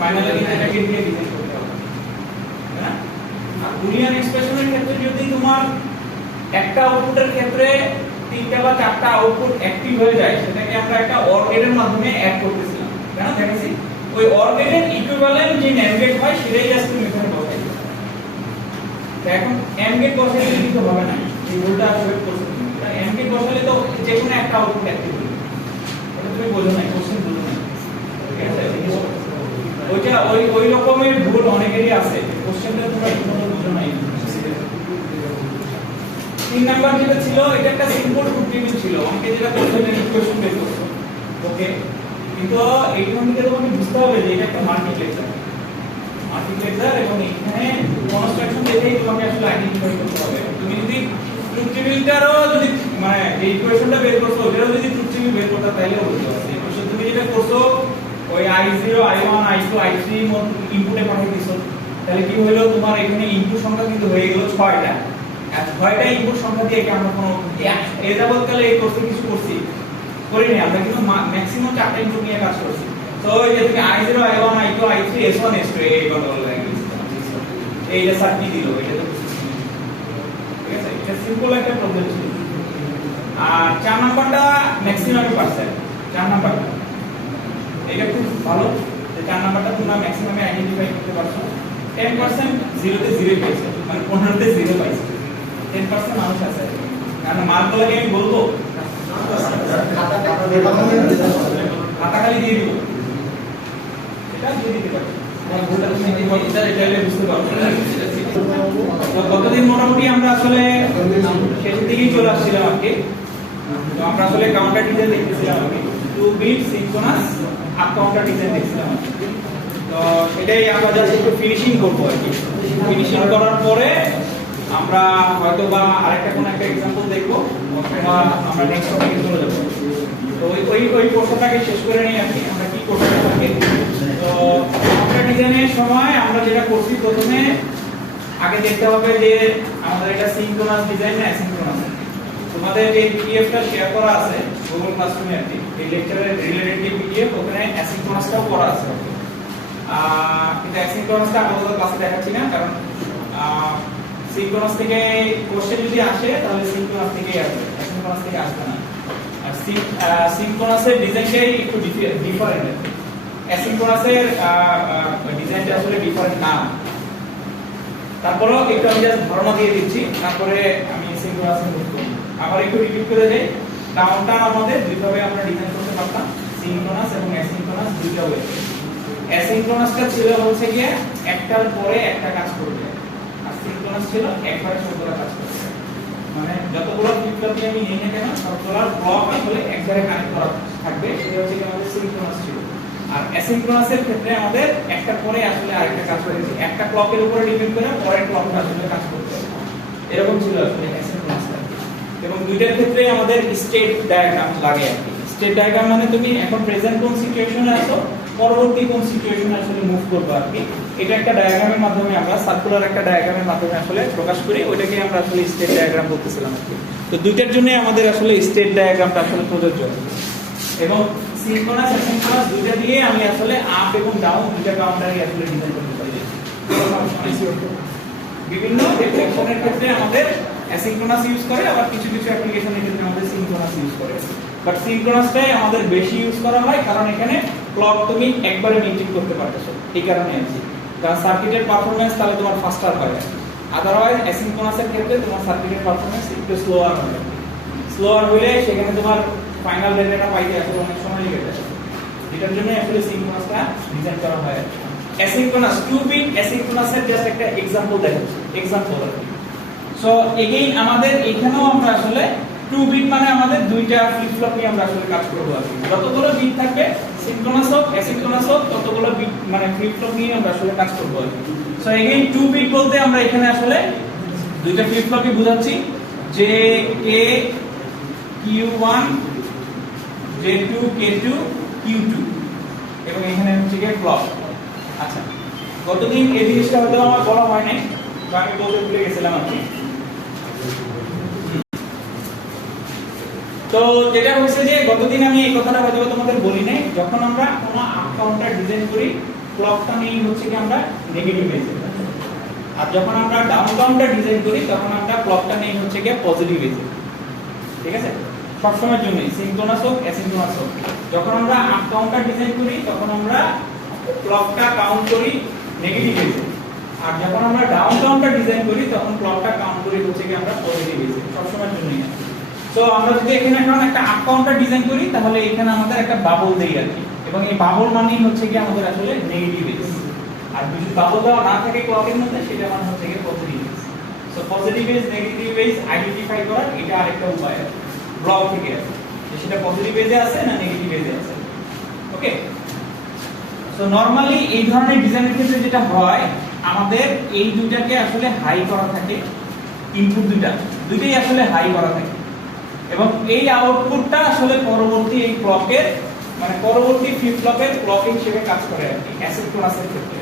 Finally এটাকে দিয়ে design করতে হবে, হ্যাঁ। আর বুলিয়ান এক্সপ্রেশনের ক্ষেত্রে যদি তোমার একটা আউটপুটের ক্ষেত্রে তিনটা বা চারটা আউটপুট অ্যাক্টিভ হয়ে যায়, সেটাকে আমরা একটা অর গেটের মাধ্যমে অ্যাড করতেছিলাম, কেন দেখাচ্ছি ওই অর গেটের ইকুইভ্যালেন্ট যে NAND গেট হয় সেটাই জাস্ট তুমি এখানে বসাই দিবে। তো এখন AND গেট বসাইলে কিন্তু হবে না, এই ভুলটা আসলে করতে হবে। AND গেট বসালে তো যে কোনো একটা আউটপুট অ্যাক্টিভ হবে, এটা তুমি বোঝো না, কোশ্চেন বোঝো না, ঠিক আছে? ওইটা ওই রকমের ভুল অনেকেরই আছে, কোশ্চেনটা তোমরা ঠিকমতো বোঝো না। 3 নাম্বার যেটা ছিল এটা একটা সিম্পল ট্রুথ টেবিল ছিল, অঙ্কে যেটা কোশ্চেনের ইকুয়েশন বের করছো, ওকে। কিন্তু এইখান থেকে তোমাকে বুঝতে হবে যে এটা একটা মাল্টিপ্লেক্সার এবং এখানে কনস্ট্রাকশন দেখেই তোমাকে আসলে আইডেন্টিফাই করতে হবে। তুমি যদি ট্রুথ টেবিলটারও যদি মানে এই ইকুয়েশনটা বের করছো ওটারও যদি ট্রুথ টেবিল বের করতে তাইলে বুঝতে পারবে। ইকুয়েশন তুমি যেটা করছো ওই I0 I1 I2 I3 মোট ইনপুটে পাঠিয়ে দিছো, তাহলে কি হলো তোমার এখানে ইনপুট সংখ্যা কিন্তু হয়ে গেল 6টা। আর 6টা ইনপুট সংখ্যা দিয়ে কি আমরা কোনো এর যাবতকালে এই কোর্সে কিছু করছি করিনি, আমরা কিন্তু ম্যাক্সিমাম 4টা ইনপুট নিয়ে কাজ করছি। তো এই যে তুমি I0 I1 I2 I3 S1 S2 এই গন্ডগোল লাগে, এইটা সার্কি দিল, এটা তো ঠিক আছে, এটা সিম্পল একটা প্রবলেম ছিল। আর 4 নাম্বারটা ম্যাক্সিমাম পার্সেন্ট, 4 নাম্বারটা এটা খুব ভালো যে 4 নাম্বারটা তোমরা ম্যাক্সিমামে আইডেন্টিফাই করতে পারছো। 10% 0 তে 0 পেয়েছে, মানে 15 তে 0 পাইছে, 10% মানুষ আছে। কারণ মার্কগুলোকে আমি বলবো খাতা খালি দিয়ে দিব, এটা দিয়ে দিতে পারি, ভুলটা তুমি এটা বুঝতে পারবে। তো গতদিন মোটামুটি আমরা আসলে শেষের দিকেই চলে আসছিলাম আর কি। তো আমরা আসলে কাউন্টার ডিজাইন দেখতেছিলাম আর কি, 2 bit synchronous up counter design দেখছিলাম আর কি। তো এটাই আমরা জাস্ট একটু ফিনিশিং করবো আর কি। ফিনিশিং করার পরে আমরা হয়তো বা আরেকটা কোনো একটা एग्जांपल দেখবো, অথবা আমরা নেক্সট টপিকে চলে যাব। তো ওই কোর্সটাকে শেষ করে নিই আর কি, আমরা কি করতে থাকি। তো কাউন্টার ডিজাইনের সময় আমরা যেটা করছি, প্রথমে আগে দেখতে হবে যে আমাদের এটা সিনক্রোনাস ডিজাইন না অ্যাসিনক্রোনাস। তোমাদের যে পিডিএফটা শেয়ার করা আছে গুগল ক্লাসরুমে আর কি, এই লেকচারের রিলেটেড যে পিডিএফ ওখানে অ্যাসিনক্রোনাসটাও করা আছে। কিন্তু অ্যাসিনক্রোনাসটা আপাতত ক্লাসে দেখাচ্ছি না, কারণ সিনক্রোনাস থেকে কোশ্চেন যদি আসে তাহলে সিনক্রোনাস থেকেই আসবে, অ্যাসিনক্রোনাস থেকে আসবে না। আর সিনক্রোনাসের ডিজাইনটাই একটু ডিফারেন্ট, অ্যাসিনক্রোনাসের ডিজাইনটা আসলে ডিফারেন্ট না। তারপরেও একটু আমি জাস্ট ধারণা দিয়ে দিচ্ছি, তারপরে আমি সিনক্রোনাসে মুভ করব। আবার একটু রিপিট করে দেই, ডাউনটাউন আমাদের দুইভাবে আমরা ডিজাইন করতে পারতাম, সিনক্রোনাস এবং অ্যাসিনক্রোনাস দুইটা ওয়ে। অ্যাসিনক্রোনাসটা ছিল হচ্ছে গিয়ে একটার পরে একটা কাজ করবে, আর সিনক্রোনাস ছিল একবারে সবগুলো কাজ করবে। মানে যতগুলো ফ্লিপ-ফ্লপই আমি নিই না কেন সবগুলোর ব্লক আসলে একবারে কানেক্ট করা থাকবে, সেটা হচ্ছে কি আমাদের সিনক্রোনাস ছিল। আর অ্যাসিনক্রোনাসের ক্ষেত্রে আমাদের একটা পরে আসলে আরেকটা কাজ করতে, একটা ক্লকের উপরে ডিপেন্ড করে পরের ক্লকটা আসলে কাজ করতে হবে, এরকম ছিল আসলে অ্যাসিনক্রোনাসটা। এবং দুইটার ক্ষেত্রে আমাদের স্টেট ডায়াগ্রাম লাগে আর কি। স্টেট ডায়াগ্রাম মানে তুমি এখন প্রেজেন্ট কোন সিচুয়েশনে আছো, পরবর্তী কোন সিচুয়েশনে আসলে মুভ করবে আর কি। এটা একটা ডায়াগ্রামের মাধ্যমে আমরা সার্কুলার একটা ডায়াগ্রামের মাধ্যমে আসলে প্রকাশ করি, ওইটাকে আমরা আসলে স্টেট ডায়াগ্রাম বলতেছিলাম আর কি। তো দুইটার জন্য আমাদের আসলে স্টেট ডায়াগ্রামটা আসলে প্রযোজ্য। এবং সিনক্রোনাস অ্যাসিনক্রোনাস দুইটা দিয়ে আমি আসলে আপ এবং ডাউন দুইটা কাউন্টারই আসলে ডিজাইন করতে পারি। বিভিন্ন অ্যাপ্লিকেশনের ক্ষেত্রে আমাদের অ্যাসিনক্রোনাস ইউজ করে, আবার কিছু কিছু অ্যাপ্লিকেশনের ক্ষেত্রে আমাদের সিনক্রোনাস ইউজ করে। বাট সিনক্রোনাসটাই আমাদের বেশি ইউজ করা হয়, কারণ এখানে ক্লক তুমি একবারে মেইনটেইন করতে পারতেছো, এই কারণে আছে। কারণ সার্কিটের পারফরম্যান্স তাহলে তোমার ফাস্টার হয়, আদারওয়াইজ অ্যাসিনক্রোনাসের ক্ষেত্রে তোমার সার্কিটের পারফরম্যান্স একটু স্লোয়ার হবে। স্লোয়ার হলে সেখানে তোমার ফাইনাল ডেটাটা পাইতে আসলে অনেক সময় লেগে যায়। এটার জন্য আসলে সিনক্রোনাসটা ডিজাইন করা হয়। অ্যাসিনক্রোনাস 2 বিট অ্যাসিনক্রোনাসের জাস্ট একটা एग्जांपल দেখাচ্ছি, एग्जांपल। সো এগেইন আমাদের এখানেও আমরা আসলে 2 বিট মানে আমাদের দুইটা ফ্লিপ ফ্লপ নিয়ে আমরা আসলে কাজ করব আর কি। যতগুলো বিট থাকবে সিনক্রোনাস হোক অ্যাসিনক্রোনাস হোক ততগুলো বিট মানে ফ্লিপ ফ্লপ নিয়ে আমরা আসলে কাজ করব আর কি। সো এগেইন 2 বিট বলতে আমরা এখানে আসলে দুইটা ফ্লিপ ফ্লপই বোঝাচ্ছি, যে কে Q1 J2 K2 Q2 এবং এখানে হচ্ছে কি ক্লক। আচ্ছা, গতদিন এই জিনিসটা হয়তো আমার বলা হয় নাই, তো আমি বলতে ভুলে গেছিলাম আর কি। তো যেটা হচ্ছে যে গতদিন আমি এই কথাটা হয়তো তোমাদের বলি নাই, যখন আমরা কোনো আপ কাউন্টার ডিজাইন করি ক্লকটা নেই হচ্ছে কি আমরা নেগেটিভ বেজে, আর যখন আমরা ডাউন কাউন্টার ডিজাইন করি তখন আমরা ক্লকটা নেই হচ্ছে কি পজিটিভ বেজে। ঠিক আছে, সব সময়ের জন্য সিনক্রোনাস হোক অ্যাসিনক্রোনাস হোক, যখন আমরা আপ কাউন্টার ডিজাইন করি তখন আমরা ক্লকটা কাউন্ট করি নেগেটিভ বেজে, আর যখন আমরা ডাউন কাউন্টার ডিজাইন করি তখন ক্লকটা কাউন্ট করি হচ্ছে কি আমরা পজিটিভ বেজে, সব সময়ের জন্যই। তো আমরা যদি এখানে এখন একটা আপ কাউন্টার ডিজাইন করি তাহলে এখানে আমাদের একটা বাবল দেই আর কি, এবং এই বাবল মানেই হচ্ছে কি আমাদের আসলে নেগেটিভ বেজ, আর যদি বাবল দেওয়া না থাকে ক্লকের মধ্যে সেটা মানে হচ্ছে কি positive base. So positive base negative base identify করার এটা আরেকটা উপায় আছে ব্লক থেকে আছে, যে সেটা পজিটিভ বেজে আছে না নেগেটিভ বেজে আছে। ওকে, সো নরমালি এই ধরনের ডিজাইনের ক্ষেত্রে যেটা হয় আমাদের এই দুইটাকে আসলে হাই করা থাকে, ইনপুট দুইটাই আসলে হাই করা থাকে, এবং এই আউটপুটটা আসলে পরবর্তী এই ক্লকের মানে পরবর্তী ফ্লিপ ফ্লপের ক্লক হিসেবে কাজ করে আর কি অ্যাসিনক্রোনাসের ক্ষেত্রে।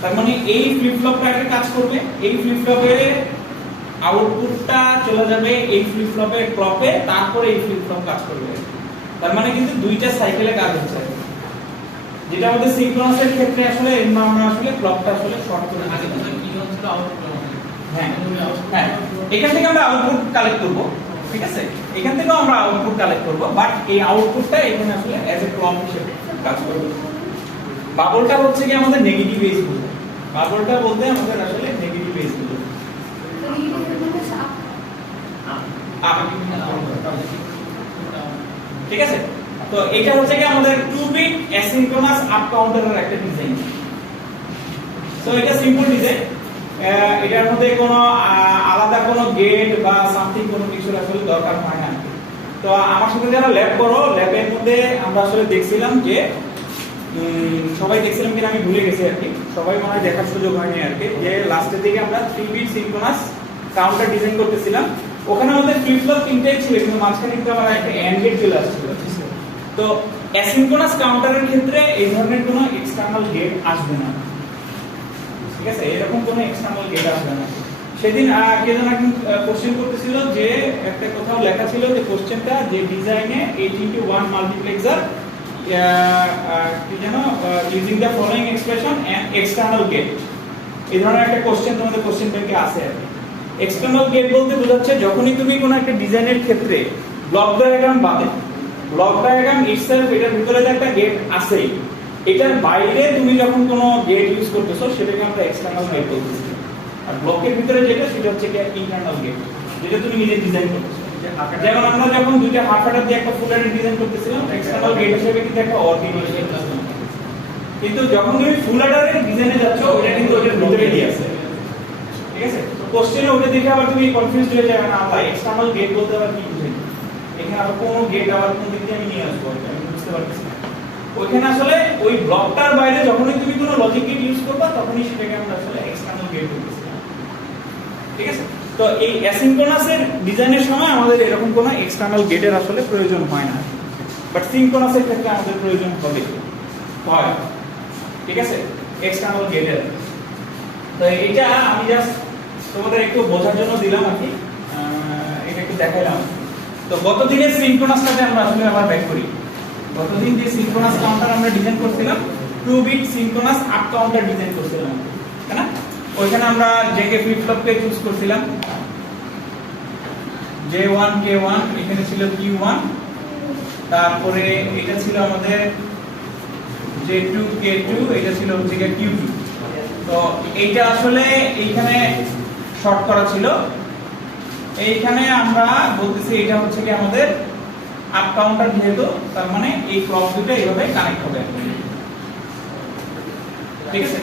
তার মানে এই ফ্লিপ ফ্লপটা একটা কাজ করবে, এই ফ্লিপ ফ্লপের আউটপুটটা চলে যাবে এই ফ্লিপ ফ্লপের ক্লকে, তারপরে এই ফ্লিপ ফ্লপ কাজ করবে। তার মানে কিন্তু দুইটা সাইকেলে কাজ হচ্ছে, যেটা আমাদের সিনক্রোনাসের ক্ষেত্রে আসলে আমরা আসলে ক্লকটা আসলে শর্ট করে দিই। হ্যাঁ হ্যাঁ, এখান থেকে আমরা আউটপুট কালেক্ট করব। ঠিক আছে, এখান থেকেও আমরা আউটপুট কালেক্ট করব, বাট এই আউটপুটটা এখানে আসলে অ্যাজ এ ক্লক হিসেবে কাজ করবে। বাবলটা হচ্ছে কি আমাদের নেগেটিভ বেজ বুঝে, বাবলটা বলতে আমাদের আসলে নেগেটিভ বেজ বুঝে। ঠিক আছে, তো এটা হচ্ছে কি আমাদের 2 বিট অ্যাসিনক্রোনাস আপ কাউন্টারের একটা ডিজাইন। সো এটা সিম্পল ডিজাইন, এটার মধ্যে কোনো আলাদা কোনো গেট বা সামথিং কোনো কিছুর আসলে দরকার হয় না। তো আমার সাথে যারা ল্যাব করো, ল্যাবের মধ্যে আমরা আসলে দেখছিলাম যে সবাই দেখছিলাম কিনা আমি ভুলে গেছি আর কি, সবাই মনে হয় দেখার সুযোগ হয়নি আর কি, যে লাস্টের দিকে আমরা 3 বিট সিনক্রোনাস কাউন্টার ডিজাইন করতেছিলাম, ওখানে আমাদের ফ্লিপ ফ্লপ তিনটাই ছিল কিন্তু মাঝখানে কিন্তু আমার একটা এন্ড গেট চলে আসছিল। তো অ্যাসিনক্রোনাস কাউন্টারের ক্ষেত্রে এই ধরনের কোনো এক্সটার্নাল গেট আসবে না। ঠিক আছে, এরকম কোনো এক্সটার্নাল গেট আসবে না। সেদিন কে যেন একজন কোশ্চেন করতেছিল যে একটা কোথাও লেখা ছিল যে কোশ্চেনটা যে ডিজাইনে 8x1 মাল্টিপ্লেক্সার কি যেন using the following expression and external gate, এই ধরনের একটা কোশ্চেন তোমাদের কোশ্চেন ব্যাংকে আছে আর কি। এক্সটার্নাল গেট বলতে বোঝাচ্ছে যখনই তুমি কোনো একটা ডিজাইনের ক্ষেত্রে ব্লক ডায়াগ্রাম বাদে, ব্লক ডায়াগ্রাম ইটসেলফ এটার ভিতরে যে একটা গেট আছে, এটার বাইরে তুমি যখন কোনো গেট ইউজ করতেছো সেটাকে আমরা এক্সটার্নাল গেট বলতেছি, আর ব্লকের ভিতরে যেটা সেটা হচ্ছে কি ইন্টারনাল গেট, যেটা তুমি নিজে ডিজাইন করতেছো। যেমন আমরা যখন দুইটা হাফ হাটার দিয়ে একটা ফুল হাটার ডিজাইন করতেছিলাম, এক্সটার্নাল গেট হিসেবে কিন্তু একটা অর গেট ইউজ করতেছিলাম, কিন্তু যখন তুমি ফুল হাটারের ডিজাইনে যাচ্ছ ওটা কিন্তু ওটার ভিতরে দিয়ে আছে। ঠিক আছে, কোশ্চেনে ওটা দেখে আবার তুমি কনফিউজ হয়ে যাবে না ভাই এক্সটার্নাল গেট বলতে আবার কি বুঝাই, এখানে আবার কোন গেট আবার কোন দিক দিয়ে আমি নিয়ে আসবো আমি বুঝতে পারতেছি না। ওইখানে আসলে ওই ব্লকটার বাইরে যখনই তুমি কোনো লজিক গেট ইউজ করবা তখনই সেটাকে আমরা আসলে এক্সটার্নাল গেট বলতেছি। ঠিক আছে, তো এই অ্যাসিনক্রোনাসের ডিজাইনের সময় আমাদের এরকম কোনো এক্সটার্নাল গেটের আসলে প্রয়োজন হয় না, বাট সিনক্রোনাসের ক্ষেত্রে আমাদের প্রয়োজন হবে হয়। ঠিক আছে, এক্সটার্নাল গেটের। তো এটা আমি জাস্ট তোমাদের একটু বোঝার জন্য দিলাম আর কি, এটা একটু দেখাইলাম। তো গতদিনের সিনক্রোনাসটাতে আমরা আসলে আবার ব্যাক করি। গতদিন যে সিনক্রোনাস কাউন্টার আমরা ডিজাইন করছিলাম 2 bit synchronous up counter design করছিলাম, তাই না? ওইখানে আমরা জেকে ফ্লিপ ফ্লপকে চুজ করছিলাম, J1 K1, এখানে ছিল Q1, তারপরে এটা ছিল আমাদের J2 K2, এটা ছিল হচ্ছে Q2। তো এইটা আসলে এইখানে শর্ট করা ছিল, এইখানে আমরা বলতেছি এটা হচ্ছে কি আমাদের আপ কাউন্টার যেহেতু, তার মানে এই ক্লক দুটো এইভাবে কানেক্ট হবে। ঠিক আছে,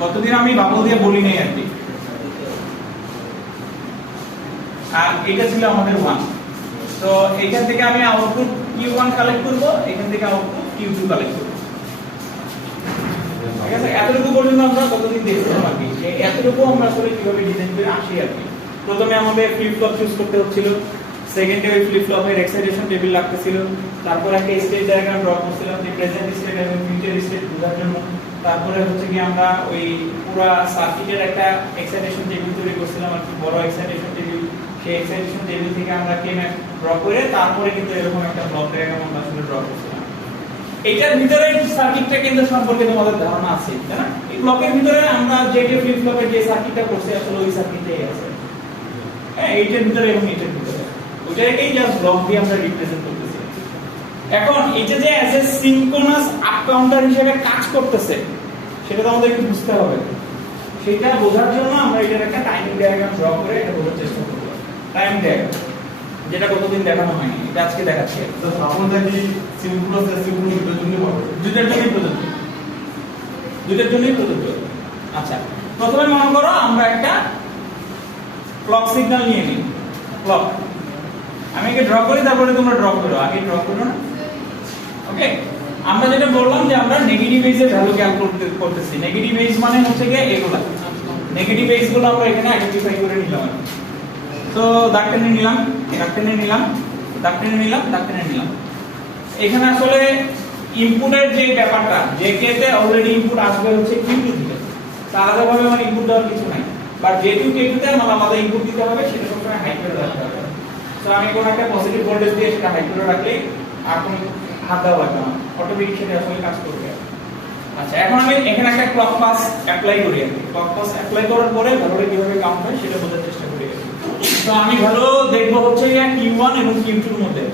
গতদিন আমি বাবল দিয়ে বলি নাই আর কি। আর এটা ছিল আমাদের 1, তো এখান থেকে আমি আউটপুট Q1 কালেক্ট করব, এখান থেকে আউটপুট Q2 কালেক্ট করব। ঠিক আছে, এতটুকু পর্যন্ত আমরা গতদিন দেখছিলাম আর কি, যে এতটুকু আমরা আসলে কিভাবে ডিজাইন করে আসি আর কি। প্রথমে আমাদের ফ্লিপ ফ্লপ চুজ করতে হচ্ছিল, সেকেন্ডে ওই ফ্লিপ ফ্লপের এক্সাইটেশন টেবিল লাগতেছিল, তারপর একটা স্টেট ডায়াগ্রাম ড্র করছিলাম যে প্রেজেন্ট স্টেট এবং ফিউচার স্টেট বোঝার জন্য, তারপরে হচ্ছে কি আমরা ওই পুরো সার্কিটের একটা এক্সাইটেশন টেবিল তৈরি করছিলাম আর কি, বড় এক্সাইটেশন টেবিল। সেই এক্সাইটেশন টেবিল থেকে আমরা কে ম্যাপ ড্র করে তারপরে কিন্তু এরকম একটা ব্লক ডায়াগ্রাম আমরা আসলে ড্র করছিলাম। এইটার ভিতরে সার্কিটটা কিন্তু সম্পর্কে তোমাদের ধারণা আছে তাই না? এই ব্লকের ভিতরে আমরা যে ফ্লিপ ফ্লপের যে সার্কিটটা করছি আসলে ওই সার্কিটটাই আছে। হ্যাঁ, এইটার ভিতরে এবং এইটার ভিতরে ওইটাকেই জাস্ট ব্লক দিয়ে আমরা রিপ্রেজেন্ট করতেছি। এখন এটা যে as a synchronous up counter হিসেবে কাজ করতেছে সেটা তো আমাদের একটু বুঝতে হবে। সেটা বোঝার জন্য আমরা এটার একটা টাইমিং ডায়াগ্রাম ড্র করে এটা বোঝার চেষ্টা করব। টাইম ডায়াগ্রাম যেটা কতদিন দেখানো হয়নি, এটা আজকে দেখাচ্ছি। তো আমাদের কি সিনক্রোনাস অ্যাসিনক্রোনাস দুটোর জন্য পাবো? দুইটার জন্যই প্রযোজ্য, দুইটার জন্যই প্রযোজ্য। আচ্ছা, প্রথমে মনে করো আমরা একটা ক্লক সিগন্যাল নিয়ে নিই। ক্লক আমি একে ড্র করি, তারপরে তোমরা ড্র করো, আগে ড্র করো না। ওকে, আমরা যেটা বললাম যে আমরা নেগেটিভ এজের ভ্যালু ক্যালকুলেট করতেছি। নেগেটিভ এজ মানে হচ্ছে কি এগুলা নেগেটিভ এজ গুলো আমরা এখানে আইডেন্টিফাই করে নিলাম। তো দাগ টেনে নিলাম, দাগ টেনে নিলাম, দাগ টেনে নিলাম, দাগ টেনে নিলাম। এখানে আসলে ইনপুটের যে ব্যাপারটা, যে কেতে অলরেডি ইনপুট আসবে হচ্ছে Q2 থেকে, আলাদাভাবে আমার ইনপুট দেওয়ার কিছু নাই, বাট যেহেতু Q2 তে আমার আলাদা ইনপুট দিতে হবে, সেটা সবসময় হাই করে রাখতে হবে। তো আমি কোন একটা পজিটিভ ভোল্টেজ দিয়ে সেটা হাই করে রাখলে আর কোনো হাত দেওয়া লাগবে না, অটোমেটিক সেটা আসলে কাজ করবে। আচ্ছা, এখন আমি এখানে একটা ক্লক পাস অ্যাপ্লাই করি। ক্লক পাস অ্যাপ্লাই করার পরে ভ্যালুটা কিভাবে কাউন্ট হয় সেটা বোঝার চেষ্টা করি। তো আমি ভ্যালু দেখবো হচ্ছে Q1 এবং Q2 এর মধ্যে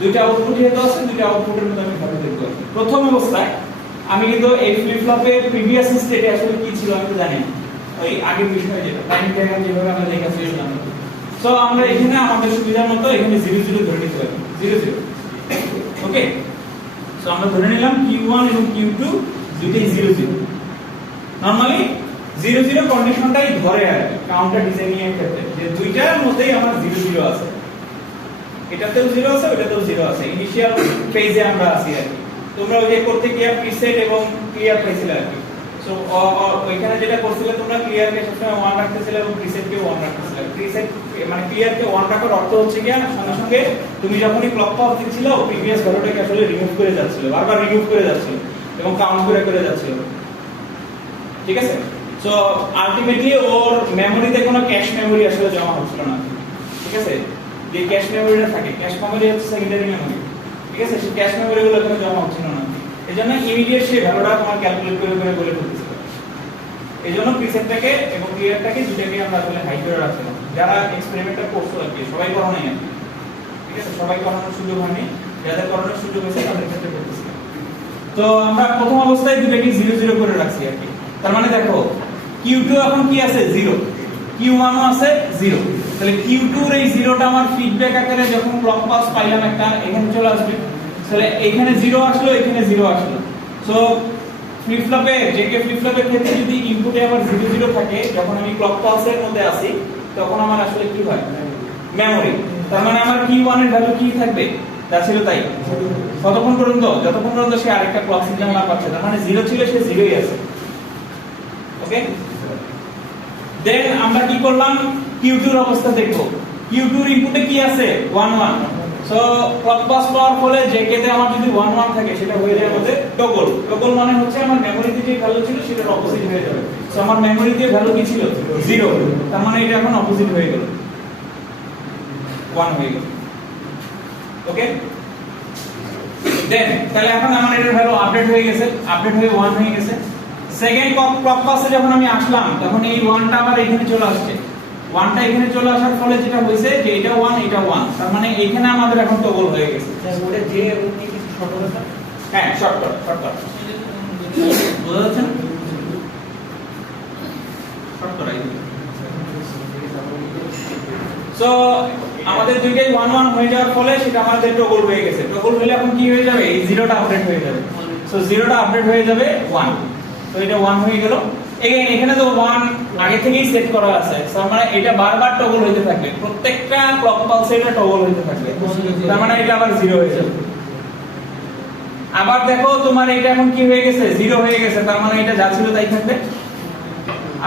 দুইটা আউটপুট যেহেতু আছে, দুইটা আউটপুটের মধ্যে আমি ভ্যালু দেখবো। প্রথম অবস্থায় আমি কিন্তু এই ফ্লিপ ফ্লপের প্রিভিয়াস স্টেটে আসলে কি ছিল আমি তো জানি না, ওই আগের বিষয় যেটা টাইম ডায়াগ্রাম যেভাবে আমরা দেখাচ্ছিলাম। সো আমরা এখানে আমাদের সুবিধার মতো এখানে 0 0 ধরে নিতে পারি, 0 0। ওকে, সো আমরা ধরে নিলাম Q1 এবং Q2 দুইটাই 0 0। নরমালি 0 0 কন্ডিশনটাই ধরে আর কাউন্টার ডিজাইনিং এর ক্ষেত্রে, যে দুইটার মধ্যেই আমার 0 0 আছে, এটাতেও 0 আছে, ওটাতেও 0 আছে। ইনিশিয়াল ফেজে আমরা আছি আর কি। তোমরা ওই যে করতে ক্লিয়ার প্রিসেট এবং ক্লিয়ার পাইছিলে আর কি। সো ওইখানে যেটা করছিলে তোমরা ক্লিয়ার কে সবসময় 1 রাখতেছিলে এবং প্রিসেট কে 1 রাখতেছিলে। প্রিসেট মানে ক্লিয়ার কে 1 রাখার অর্থ হচ্ছে কি সঙ্গে সঙ্গে তুমি যখনই ক্লক পাস দিচ্ছিল প্রিভিয়াস ভ্যালুটাকে আসলে রিমুভ করে যাচ্ছিল, বারবার রিমুভ করে যাচ্ছিল এবং কাউন্ট করে যাচ্ছিল। ঠিক আছে, সো আলটিমেটলি ওর মেমোরিতে কোনো ক্যাশ মেমোরি আসলে জমা হচ্ছিল না। ঠিক আছে, যে ক্যাশ মেমোরিটা থাকে, ক্যাশ মেমোরি হচ্ছে সেকেন্ডারি মেমোরি। ঠিক আছে, সেই ক্যাশ মেমোরি গুলো এখানে জমা হচ্ছিল না, এজন্য ইমিডিয়েট সেই ভ্যালুটা তোমার ক্যালকুলেট করে বলে ফেলতেছিল। এজন্য প্রিসেটটাকে এবং ক্লিয়ারটাকে দুটাকে আমরা আসলে হাই করে রাখছিলাম। যারা এক্সপেরিমেন্টটা করছো আর কি, সবাই করো নাই আর কি। ঠিক আছে, সবাই করানোর সুযোগ হয়নি, যাদের করানোর সুযোগ হয়েছে তাদের ক্ষেত্রে করতেছিলাম। তো আমরা প্রথম অবস্থায় দুটাকে 0 0 করে রাখছি আর কি। তার মানে দেখো Q2 এখন কি আছে 0, Q1 ও আছে 0। তাহলে Q2 এর এই 0টা আমার ফিডব্যাক আকারে যখন ক্লক পাস পাইলাম একটা এখানে চলে আসবে। তাহলে এখানে 0 আসলো, এখানে 0 আসলো। সো ফ্লিপ ফ্লপে জেকে ফ্লিপ ফ্লপের ক্ষেত্রে যদি ইনপুটে আমার 0 0 থাকে, যখন আমি ক্লক পাসের মধ্যে আসি তখন আমার আসলে কি হয় মেমোরি। তার মানে আমার Q1 এর ভ্যালু কি থাকবে, যা ছিল তাই যতক্ষণ পর্যন্ত সে আরেকটা ক্লক সিগন্যাল না পাচ্ছে। তার মানে 0 ছিল, সে 0ই আছে। ওকে, দেন আমরা কি করলাম Q2 এর অবস্থা দেখব। Q2 এর ইনপুটে কি আছে 1 1। সো ক্লক পাস পাওয়ার ফলে যে কেতে আমার যদি 1 1 থাকে সেটা হয়ে যাবে আমাদের টগল। টগল মানে হচ্ছে আমার মেমোরিতে যে ভ্যালু ছিল সেটার অপোজিট হয়ে যাবে। সো আমার মেমোরিতে ভ্যালু কি ছিল 0, তার মানে এটা এখন অপোজিট হয়ে গেল, 1 হয়ে গেল। ওকে, দেন তাহলে এখন আমার এটার ভ্যালু আপডেট হয়ে গেছে, আপডেট হয়ে 1 হয়ে গেছে। সেকেন্ড ক্লক পাসে যখন আমি আসলাম তখন এই 1টা আবার এখানে চলে আসছে। 1টা এখানে চলে আসার ফলে যেটা হইছে যে এটা 1 এটা 1, তার মানে এইখানে আমাদের এখন টগল হয়ে গেছে। ওটা যে এবং কি কিছু শর্টকাট, হ্যাঁ শর্টকাট বোঝা যাচ্ছে না? শর্টকাট। সো আমাদের দুইটাই 1 1 হয়ে যাওয়ার ফলে সেটা আমাদের টগল হয়ে গেছে। টগল হলে এখন কি হয়ে যাবে, এই 0টা আপডেট হয়ে যাবে। সো 0টা আপডেট হয়ে যাবে 1। তো এটা 1 হয়ে গেল। এগেইন এখানে তো 1 আগে থেকেই সেট করা আছে, তার মানে এটা বারবার টগল হইতে থাকবে, প্রত্যেকটা ক্লক পালসে এটা টগল হইতে থাকবে। তার মানে এটা আবার 0 হয়ে যাবে। আবার দেখো তোমার এটা এখন কি হয়ে গেছে 0 হয়ে গেছে, তার মানে এটা যা ছিল তাই থাকবে,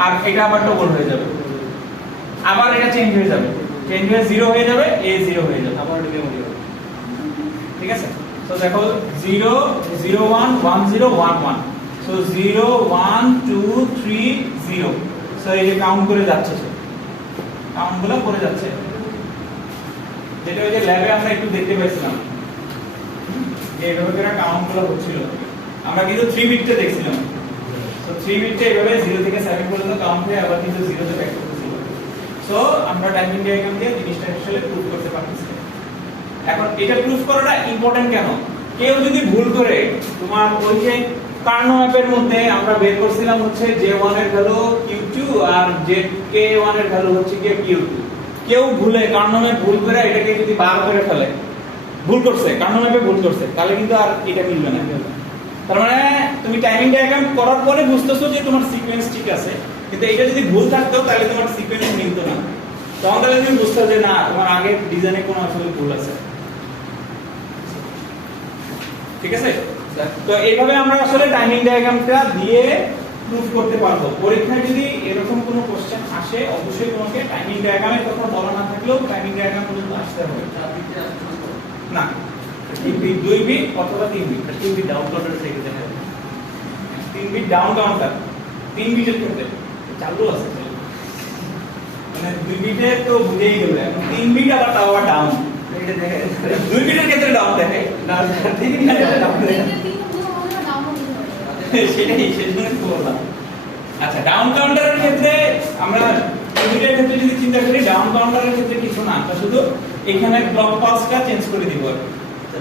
আর এটা আবার টগল হয়ে যাবে। আবার এটা চেঞ্জ হয়ে যাবে, চেঞ্জ হয়ে 0 হয়ে যাবে, এ 0 হয়ে যাবে, আবার এটা মেমোরি হবে। ঠিক আছে, তো দেখো 0 0 1 1 0 1 1। সো 0 1 2 3 0। সো এই যে কাউন্ট করে যাচ্ছে, সে কাউন্টগুলো করে যাচ্ছে, যেটা ওই যে ল্যাবে আমরা একটু দেখতে পাইছিলাম, যে এভাবে করে কাউন্ট গুলো হচ্ছিল আমরা কিন্তু 3 বিটে দেখছিলাম তো 3 বিটে এভাবে 0 থেকে 7 পর্যন্ত কাউন্ট হয়ে আবার কিন্তু 0 তে ব্যাক করতেছিল সো আমরা টাইমিং ডায়াগ্রাম দিয়ে জিনিসটা আসলে প্রুফ করতে পারতেছি এখন এটা প্রুফ করাটা ইম্পর্টেন্ট কেন কেউ যদি ভুল করে তোমার ওই যে কার্নো ম্যাপের মধ্যে আমরা বের করছিলাম হচ্ছে J1 এর ভ্যালু Q2 আর JK1 এর ভ্যালু হচ্ছে কি Q2 কেউ ভুলে কার্নো ম্যাপ ভুল করে এটাকে যদি বার করে ফেলে ভুল করছে কার্নো ম্যাপে ভুল করছে তাহলে কিন্তু আর এটা মিলবে না তার মানে তুমি টাইমিং ডায়াগ্রাম করার পরে বুঝতেছো যে তোমার সিকোয়েন্স ঠিক আছে কিন্তু এটা যদি ভুল থাকতো তাহলে তোমার সিকোয়েন্স মিলতো না তখন তাহলে তুমি বুঝতে যে না তোমার আগের ডিজাইনে কোনো আসলে ভুল আছে ঠিক আছে তো এইভাবে আমরা আসলে টাইমিং ডায়াগ্রামটা দিয়ে প্রুফ করতে পারবো পরীক্ষায় যদি এরকম কোনো কোশ্চেন আসে অবশ্যই তোমাকে টাইমিং ডায়াগ্রামের কথা বলা না থাকলেও টাইমিং ডায়াগ্রাম পর্যন্ত আসতে হবে না 2 বিট অথবা 3 বিট 3 বিট ডাউন কাউন্টার থেকে দেখা যাবে 3 বিট ডাউন কাউন্টার 3 বিটের ক্ষেত্রে চালু আছে মানে 2 বিটে তো বুঝেই গেল এখন 3 বিট আবার তাও আবার ডাউন এটা দেখে 2 বিটের ক্ষেত্রে ডাউন দেখে না 3 বিটের ক্ষেত্রে ডাউন দেখে সেটাই সেজন্য তো বললাম আচ্ছা ডাউন কাউন্টারের ক্ষেত্রে আমরা কম্পিউটারের ক্ষেত্রে যদি চিন্তা করি ডাউন কাউন্টারের ক্ষেত্রে কিছু না তা শুধু এখানে ক্লক পালসটা চেঞ্জ করে দিব আর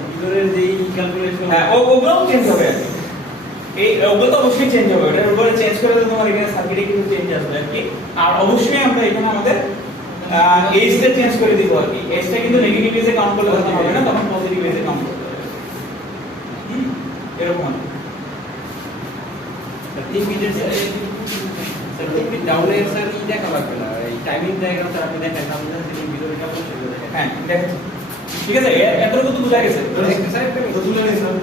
ভিতরের যে ক্যালকুলেশন হ্যাঁ ওগুলো চেঞ্জ হবে আর এই ওগুলো তো অবশ্যই চেঞ্জ হবে এটা উপরে চেঞ্জ করে দিলে তোমার এখানে সার্কিটে কিছু চেঞ্জ আসবে আর কি আর অবশ্যই আমরা এখানে আমাদের এইচটা চেঞ্জ করে দিব আর কি এইচটা কিন্তু নেগেটিভ এজে কাউন্ট করলে হবে না তখন পজিটিভ এজে কাউন্ট করতে হবে এরকম তিন মিনিটের স্যার একটু ডাউনের স্যার কি দেখা লাগবে না এই টাইমিং ডায়াগ্রাম স্যার আপনি দেখেন আমাদের যে ভিডিওটা করতে দেখেন হ্যাঁ দেখেন ঠিক আছে এতটুকু তো বোঝা গেছে স্যার একটা বুঝলে না স্যার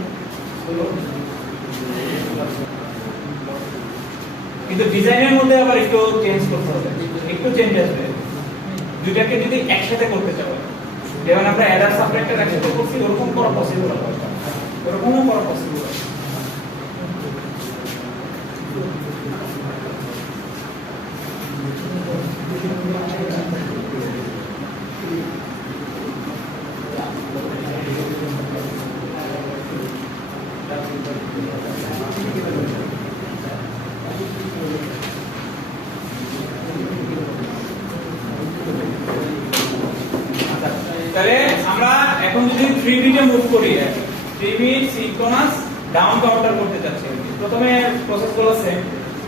কিন্তু ডিজাইনের মধ্যে আবার একটু চেঞ্জ করতে হবে একটু চেঞ্জ আসবে দুইটাকে যদি একসাথে করতে চাও যেমন আমরা অ্যাডার সাবট্রাক্টর একসাথে করছি ওরকম করা পসিবল হবে ওরকমও করা পসিবল হবে তাহলে আমরা এখন যদি 3 বিটে মুভ করি 3 বিট সিনক্রোনাস ডাউন কাউন্টার করতে চাচ্ছি প্রথমে প্রসেস গুলো সেম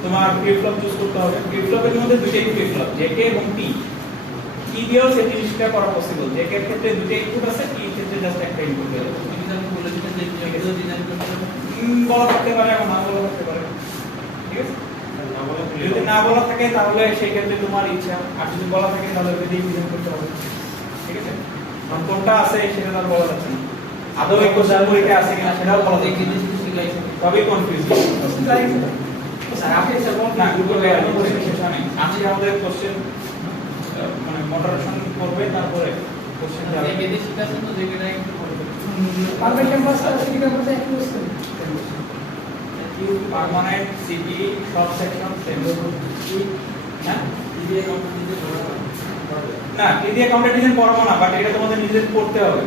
তোমার ফ্লিপ ফ্লপ চুজ করতে হবে ফ্লিপ ফ্লপের মধ্যে দুইটাই ফ্লিপ ফ্লপ জেকে এবং টি কি দিয়েও সেই জিনিসটা করা পসিবল জেকে এর ক্ষেত্রে দুইটা ইনপুট আছে টি এর ক্ষেত্রে জাস্ট একটা ইনপুট দেওয়া আছে তুমি যখন বলেছিলেন যে এগুলো ডিজাইন করতে বলা থাকতে পারে এবং না বলা থাকতে পারে ঠিক আছে যদি না বলা থাকে তাহলে সেই ক্ষেত্রে তোমার ইচ্ছা আর যদি বলা থাকে তাহলে ওই দিয়ে ডিজাইন করতে হবে ঠিক আছে কারণ কোনটা আছে সেটা তো বলা যাচ্ছে না আদৌ এই কোশ্চেন পরীক্ষা আছে কিনা সেটাও বলা যাচ্ছে না সবই কনফিউজ স্যার আপনি স্যার না গ্রুপে এখনো কোশ্চেন শেষ হয়নি আজকে আমাদের কোশ্চেন মানে মডারেশন করবে তারপরে কোশ্চেন যাবে এই বেসিক আছে তো যেটা একটু করবে পারফেক্ট ক্যাম্পাস আছে কি ক্যাম্পাস একটু কোশ্চেন পার্মানেন্ট সিটি সব সেকশন সেন্টার না টিডি অ্যাকাউন্ট দিতে না টিডি অ্যাকাউন্ট ডিজাইন পড়াবো না বাট এটা তোমাদের নিজেদের পড়তে হবে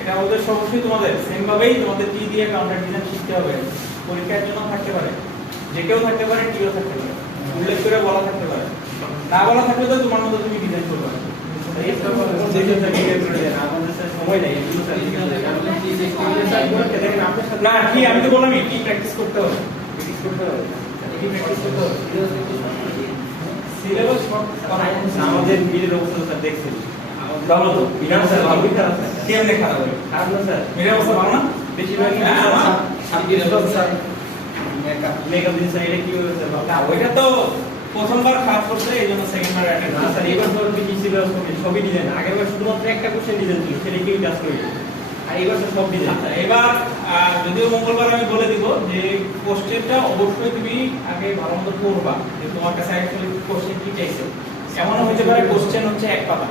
এটা ওদের সবকিছু তোমাদের সেম ভাবেই তোমাদের টিডি অ্যাকাউন্ট ডিজাইন শিখতে হবে পরীক্ষার জন্য থাকতে পারে যে কেউ থাকতে পারে টিও থাকতে পারে উল্লেখ করে বলা থাকতে পারে না বলা থাকলে তো তোমার মতো তুমি ডিজাইন করবে এই সব যে যে সার্টিফিকেট করে দেন আমাদের স্যার সময় নেই এগুলো সার্টিফিকেট না কি আমি তো বললাম কি প্র্যাকটিস করতে হবে প্র্যাকটিস করতে হবে কি প্র্যাকটিস করতে হবে সিলেবাস আমাদের মিলের অবস্থা স্যার দেখছেন ভালো তো মিলের অবস্থা ভালো খারাপ কেমনে খারাপ হবে খারাপ না স্যার মিলের অবস্থা ভালো না বেশিরভাগ স্যার মেকআপ দিন স্যার এটা কি হবে স্যার না ওইটা তো প্রথমবার খারাপ করছে এইজন্য সেকেন্ডবার অ্যাটেন্ড না স্যার এবার তো কি সিলেবাস হবে সবই ডিজাইন আগেরবার শুধুমাত্র একটা কোশ্চেন ডিজাইন ছিল সেটা কি কাজ করে আর এবার তো সব ডিজাইন আচ্ছা এবার যদিও মঙ্গলবার আমি বলে দিব যে কোশ্চেনটা অবশ্যই তুমি আগে ভালো মতো পড়বা যে তোমার কাছে অ্যাকচুয়ালি কোশ্চেন কি চাইছে এমনও হতে পারে কোশ্চেন হচ্ছে এক পাতা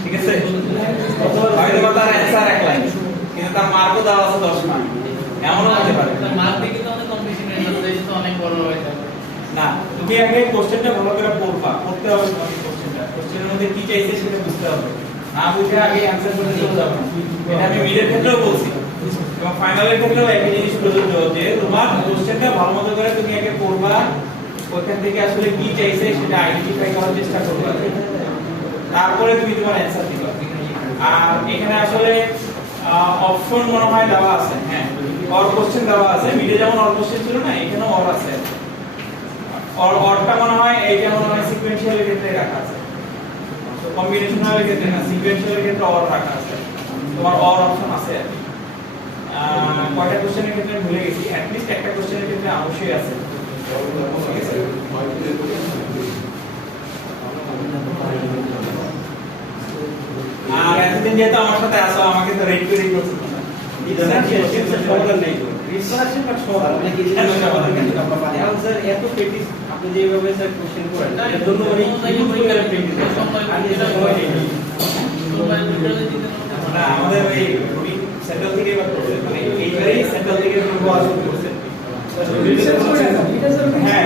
ঠিক আছে হয়তো বা তার অ্যানসার এক লাইন কিন্তু তার মার্কও দেওয়া আছে 10 মার্ক এমনও হতে পারে মার্ক দিয়ে কিন্তু আমাদের কম্পিটিশন এর তো অনেক বড় হয়ে যাবে না তুমি আগে কোশ্চেনটা ভালো করে পড়বা পড়তে হবে তোমাকে কোশ্চেনের মধ্যে কি চাইছে সেটা বুঝতে হবে না বুঝে আগে অ্যানসার করে চলে যাবে না। এটা আমি মিডের ক্ষেত্রেও বলছি এবং ফাইনালের ক্ষেত্রেও একই জিনিস প্রযোজ্য যে তোমার কোশ্চেনটা ভালো মতো করে তুমি আগে পড়বা, ওখান থেকে আসলে কি চাইছে সেটা আইডেন্টিফাই করার চেষ্টা করবা, তারপরে তুমি তোমার অ্যানসার দিবা। আর এখানে আসলে অপশন মনে হয় দেওয়া আছে, হ্যাঁ অর কোশ্চেন দেওয়া আছে, মিডে যেমন অর কোশ্চেন ছিল না, এখানেও অর আছে। অরটা মনে হয় এইটা মনে হয় সিকোয়েন্সিয়ালের ক্ষেত্রে রাখা আছে, কম্বিনেশনালের ক্ষেত্রে না, সিকোয়েন্সিয়ালের ক্ষেত্রে অর রাখা আছে, তোমার অর অপশন আছে আর কি। কয়টা কোশ্চেনের ক্ষেত্রে ভুলে গেছি, অ্যাট লিস্ট একটা কোশ্চেনের ক্ষেত্রে অবশ্যই আছে। ঠিক আছে, আর এতদিন যেহেতু আমার সাথে আসো, আমাকে তো রেড করে করছো তোমরা। সমাধান নেই তো রিসার্চের বাট সমাধান মানে কি কেন সমাধান কেন? এখন স্যার এত প্র্যাকটিস আপনি যেভাবে স্যার কোশ্চেন করেন এর জন্য মানে ইউজ করে প্র্যাকটিস আমি এটা সময় নেই আমরা আমাদের ওই রুটিন সেন্ট্রাল থেকে এবার করছে, মানে এইবারেই সেন্ট্রাল থেকে পূর্ব আসন করছে। হ্যাঁ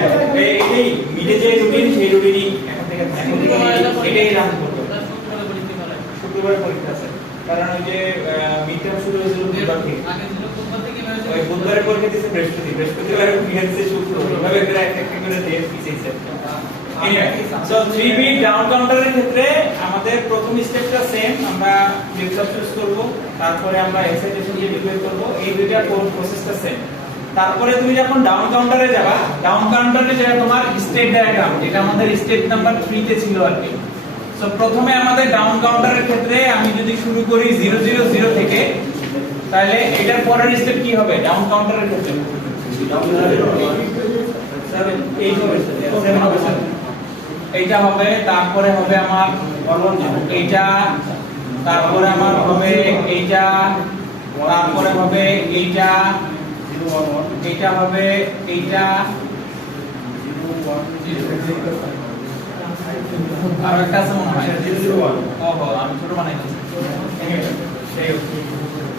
এই মিডে যে রুটিন সেই রুটিনই এখন থেকে এটাই রান করবে। শুক্রবার পরীক্ষা আছে, কারণ ওই যে মিড টার্ম শুরু হয়েছিল বুধবার থেকে, ওই বুধবারের পরীক্ষা দিয়েছে বৃহস্পতিবার পরীক্ষা দিয়েছে শুক্র, এভাবে করে একটা করে ডেট পিছিয়েছে। সো 3 বিট ডাউন কাউন্টারের ক্ষেত্রে আমাদের প্রথম স্টেপটা সেম, আমরা ফ্লিপ-ফ্লপ চুজ করব, তারপরে আমরা এক্সাইটেশন দিয়ে বের করব, এই দুইটা প্রসেসটা সেম। তারপরে তুমি যখন ডাউন কাউন্টারে যাবা, ডাউন কাউন্টারে যারা তোমার স্টেট ডায়াগ্রাম, যেটা আমাদের স্টেপ নাম্বার 3 তে ছিল আর কি। সো প্রথমে আমাদের ডাউন কাউন্টারের ক্ষেত্রে আমি যদি শুরু করি 000 থেকে, তাহলে এটার পরের স্টেপ কি হবে ডাউন কাউন্টারের ক্ষেত্রে? এইটা হবে, তারপরে হবে আমার এইটা, তারপরে আমার হবে এইটা, তারপরে হবে এইটা, এইটা হবে এইটা, আর একটা আছে মনে হয় 001। ওহো আমি ছোট বানাই দিয়েছি।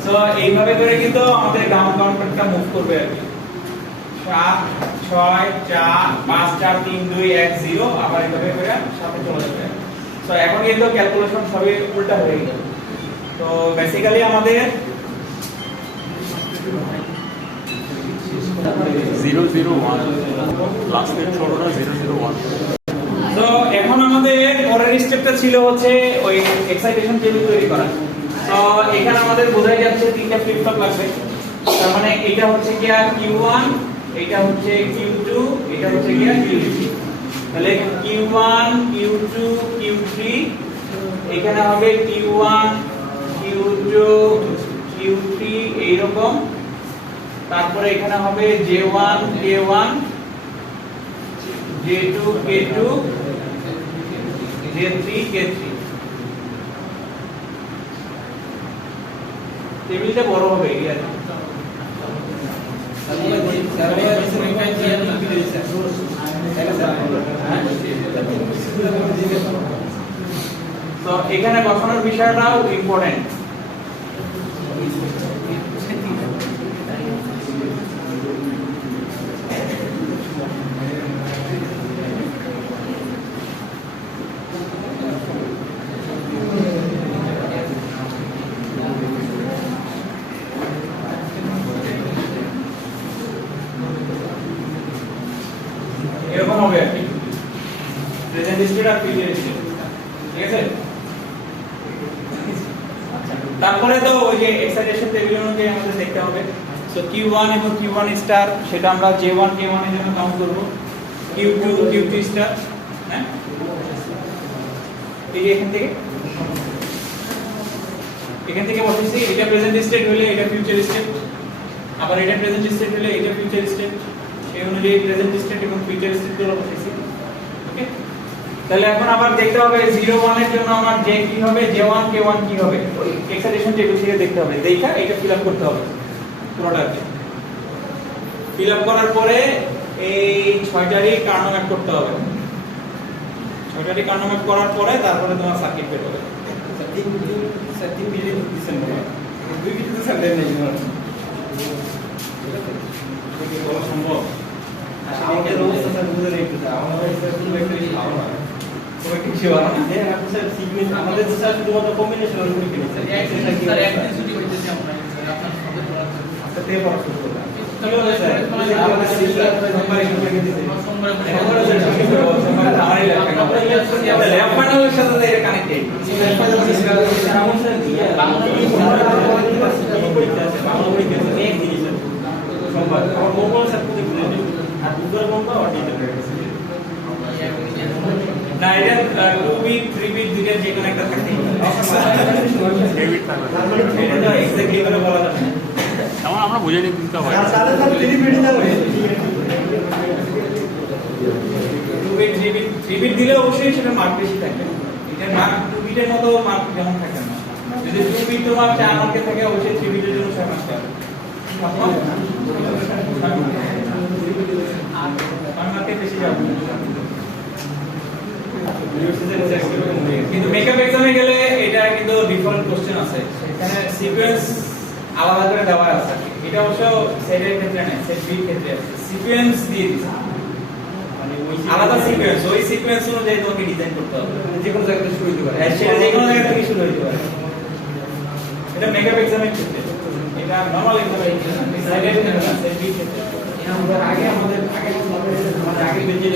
সো এইভাবে করে কিন্তু আমাদের ডাউন কাউন্টারটা মুভ করবে আর কি। 7 6 4 5 4 3 2 1 0, আবার এইভাবে করে সাথে চলে যাবে। সো এখন কিন্তু ক্যালকুলেশন সবই উল্টা হয়ে গেল। তো বেসিক্যালি আমাদের 001 লাস্টের ছোটটা 001। তো এখন আমাদের পরের স্টেপটা ছিল হচ্ছে ওই এক্সাইটেশন টেবিল তৈরি করা। তো এখানে আমাদের বোঝাই যাচ্ছে তিনটা ফ্লিপ ফ্লপ লাগবে, তার মানে এটা হচ্ছে কি Q1, এটা হচ্ছে Q2, এটা হচ্ছে কি Q3। তাহলে Q1 Q2 Q3, এখানে হবে Q1 Q2 Q3 এইরকম, তারপরে এখানে হবে J1 K1 J2 K2 J3 K3। টেবিলটা বড় হবে এই আর তো এখানে বসানোর বিষয়টাও ইম্পর্টেন্ট। এরকম হবে আর কি, প্রেজেন্ট স্টেট আর ফিউচার স্টেট। ঠিক আছে, তারপরে তো ওই যে এক্সাইটেশন টেবিল অনুযায়ী আমাদের দেখতে হবে। সো Q1 এবং Q1 স্টার সেটা আমরা J1 K1 এর জন্য কাউন্ট করব, Q2 Q2 স্টার, হ্যাঁ এই যে এখান থেকে বসেছি, এটা প্রেজেন্ট স্টেট হলে এটা ফিউচার স্টেট, আবার এটা প্রেজেন্ট স্টেট হলে এটা ফিউচার স্টেট, সেই অনুযায়ী প্রেজেন্ট স্টেট এবং ফিউচার স্টেট গুলো বসেছি। ওকে, তাহলে এখন আবার দেখতে হবে 01 এর জন্য আমার J কি হবে, J1 K1 কি হবে, ওই এক্সাইটেশন টেবিল থেকে দেখতে হবে, দেখা এটা ফিল আপ করতে হবে পুরোটাকে। ফিল আপ করার পরে এই 6টারই কার্নো ম্যাপ করতে হবে, 6টারই কার্নো ম্যাপ করার পরে তারপরে তোমার সার্কিট বের হবে। 3 মিলিয়ন ডিসেম্বর 2 মিলিয়ন সামনে নেই কি বলা সম্ভব? আমাদের অবস্থা স্যার বুঝে নেই, আমাদের স্যার খুব একটা ভালো না। খুব একটা কিছু ভালো না। হ্যাঁ আপনি স্যার সিকোয়েন্স আমাদের স্যার শুধুমাত্র কম্বিনেশন অন করে ফেলেছে স্যার একদিন ছুটি হইতেছে আমরা স্যার আপনার সাথে পড়ার জন্য। আজকে থেকে পড়া শুরু করলাম। তাহলে স্যার আমাদের সিস্টেম সোমবার এখানে রেখে দিয়েছে। সোমবার এখন সোমবার আমারই ল্যাব ফাইনালের সাথে তো এটা কানেক্টেড। এমন স্যার বাংলা পরীক্ষা আছে বাংলা পরীক্ষা আছে একদিনই স্যার সোমবার আমার মঙ্গল স্যার প্রতিদিন আর বুধবার বন্ধ আর ডিটেল প্র্যাকটিস না এটা 2 উইক 3 উইক দুইটা যে কোনো একটা থাকতেই পারে। এটা তো এক্স্যাক্টলি করে বলা যাবে না। তেমন আমরা বুঝে নিতে হবে। 2 উইক 3 উইক দিলে অবশ্যই সেটা মার্ক বেশি থাকবে। এটা মার্ক 2 উইকের মতো মার্ক যেমন থাকে না। যদি 2 উইক তোমার 4 মার্কে থাকে অবশ্যই 3 উইকের জন্য 6 মার্ক পাবে। আর মার্কে বেশি যাবে না। কিন্তু মেকআপ এক্সামে গেলে এটা কিন্তু ডিফারেন্ট কোশ্চেন আছে। এখানে সিকোয়েন্স আলাদা করে দেওয়া আছে। এটা অবশ্য সেটের ক্ষেত্রে না, সেট বি ক্ষেত্রে আছে। সিকোয়েন্স দিয়ে দিছে। মানে ওই আলাদা সিকোয়েন্স, ওই সিকোয়েন্স অনুযায়ী তোমাকে ডিজাইন করতে হবে। যে কোনো জায়গা থেকে শুরু হতে পারে হ্যাঁ, সেটা যে কোনো জায়গা থেকে শুরু হতে পারে। এটা মেকআপ এক্সামের ক্ষেত্রে। এটা নরমাল এক্সামের ক্ষেত্রে না, সেটের ক্ষেত্রে না, সেট বি ক্ষেত্রে। আমাদের আগে বেঞ্চে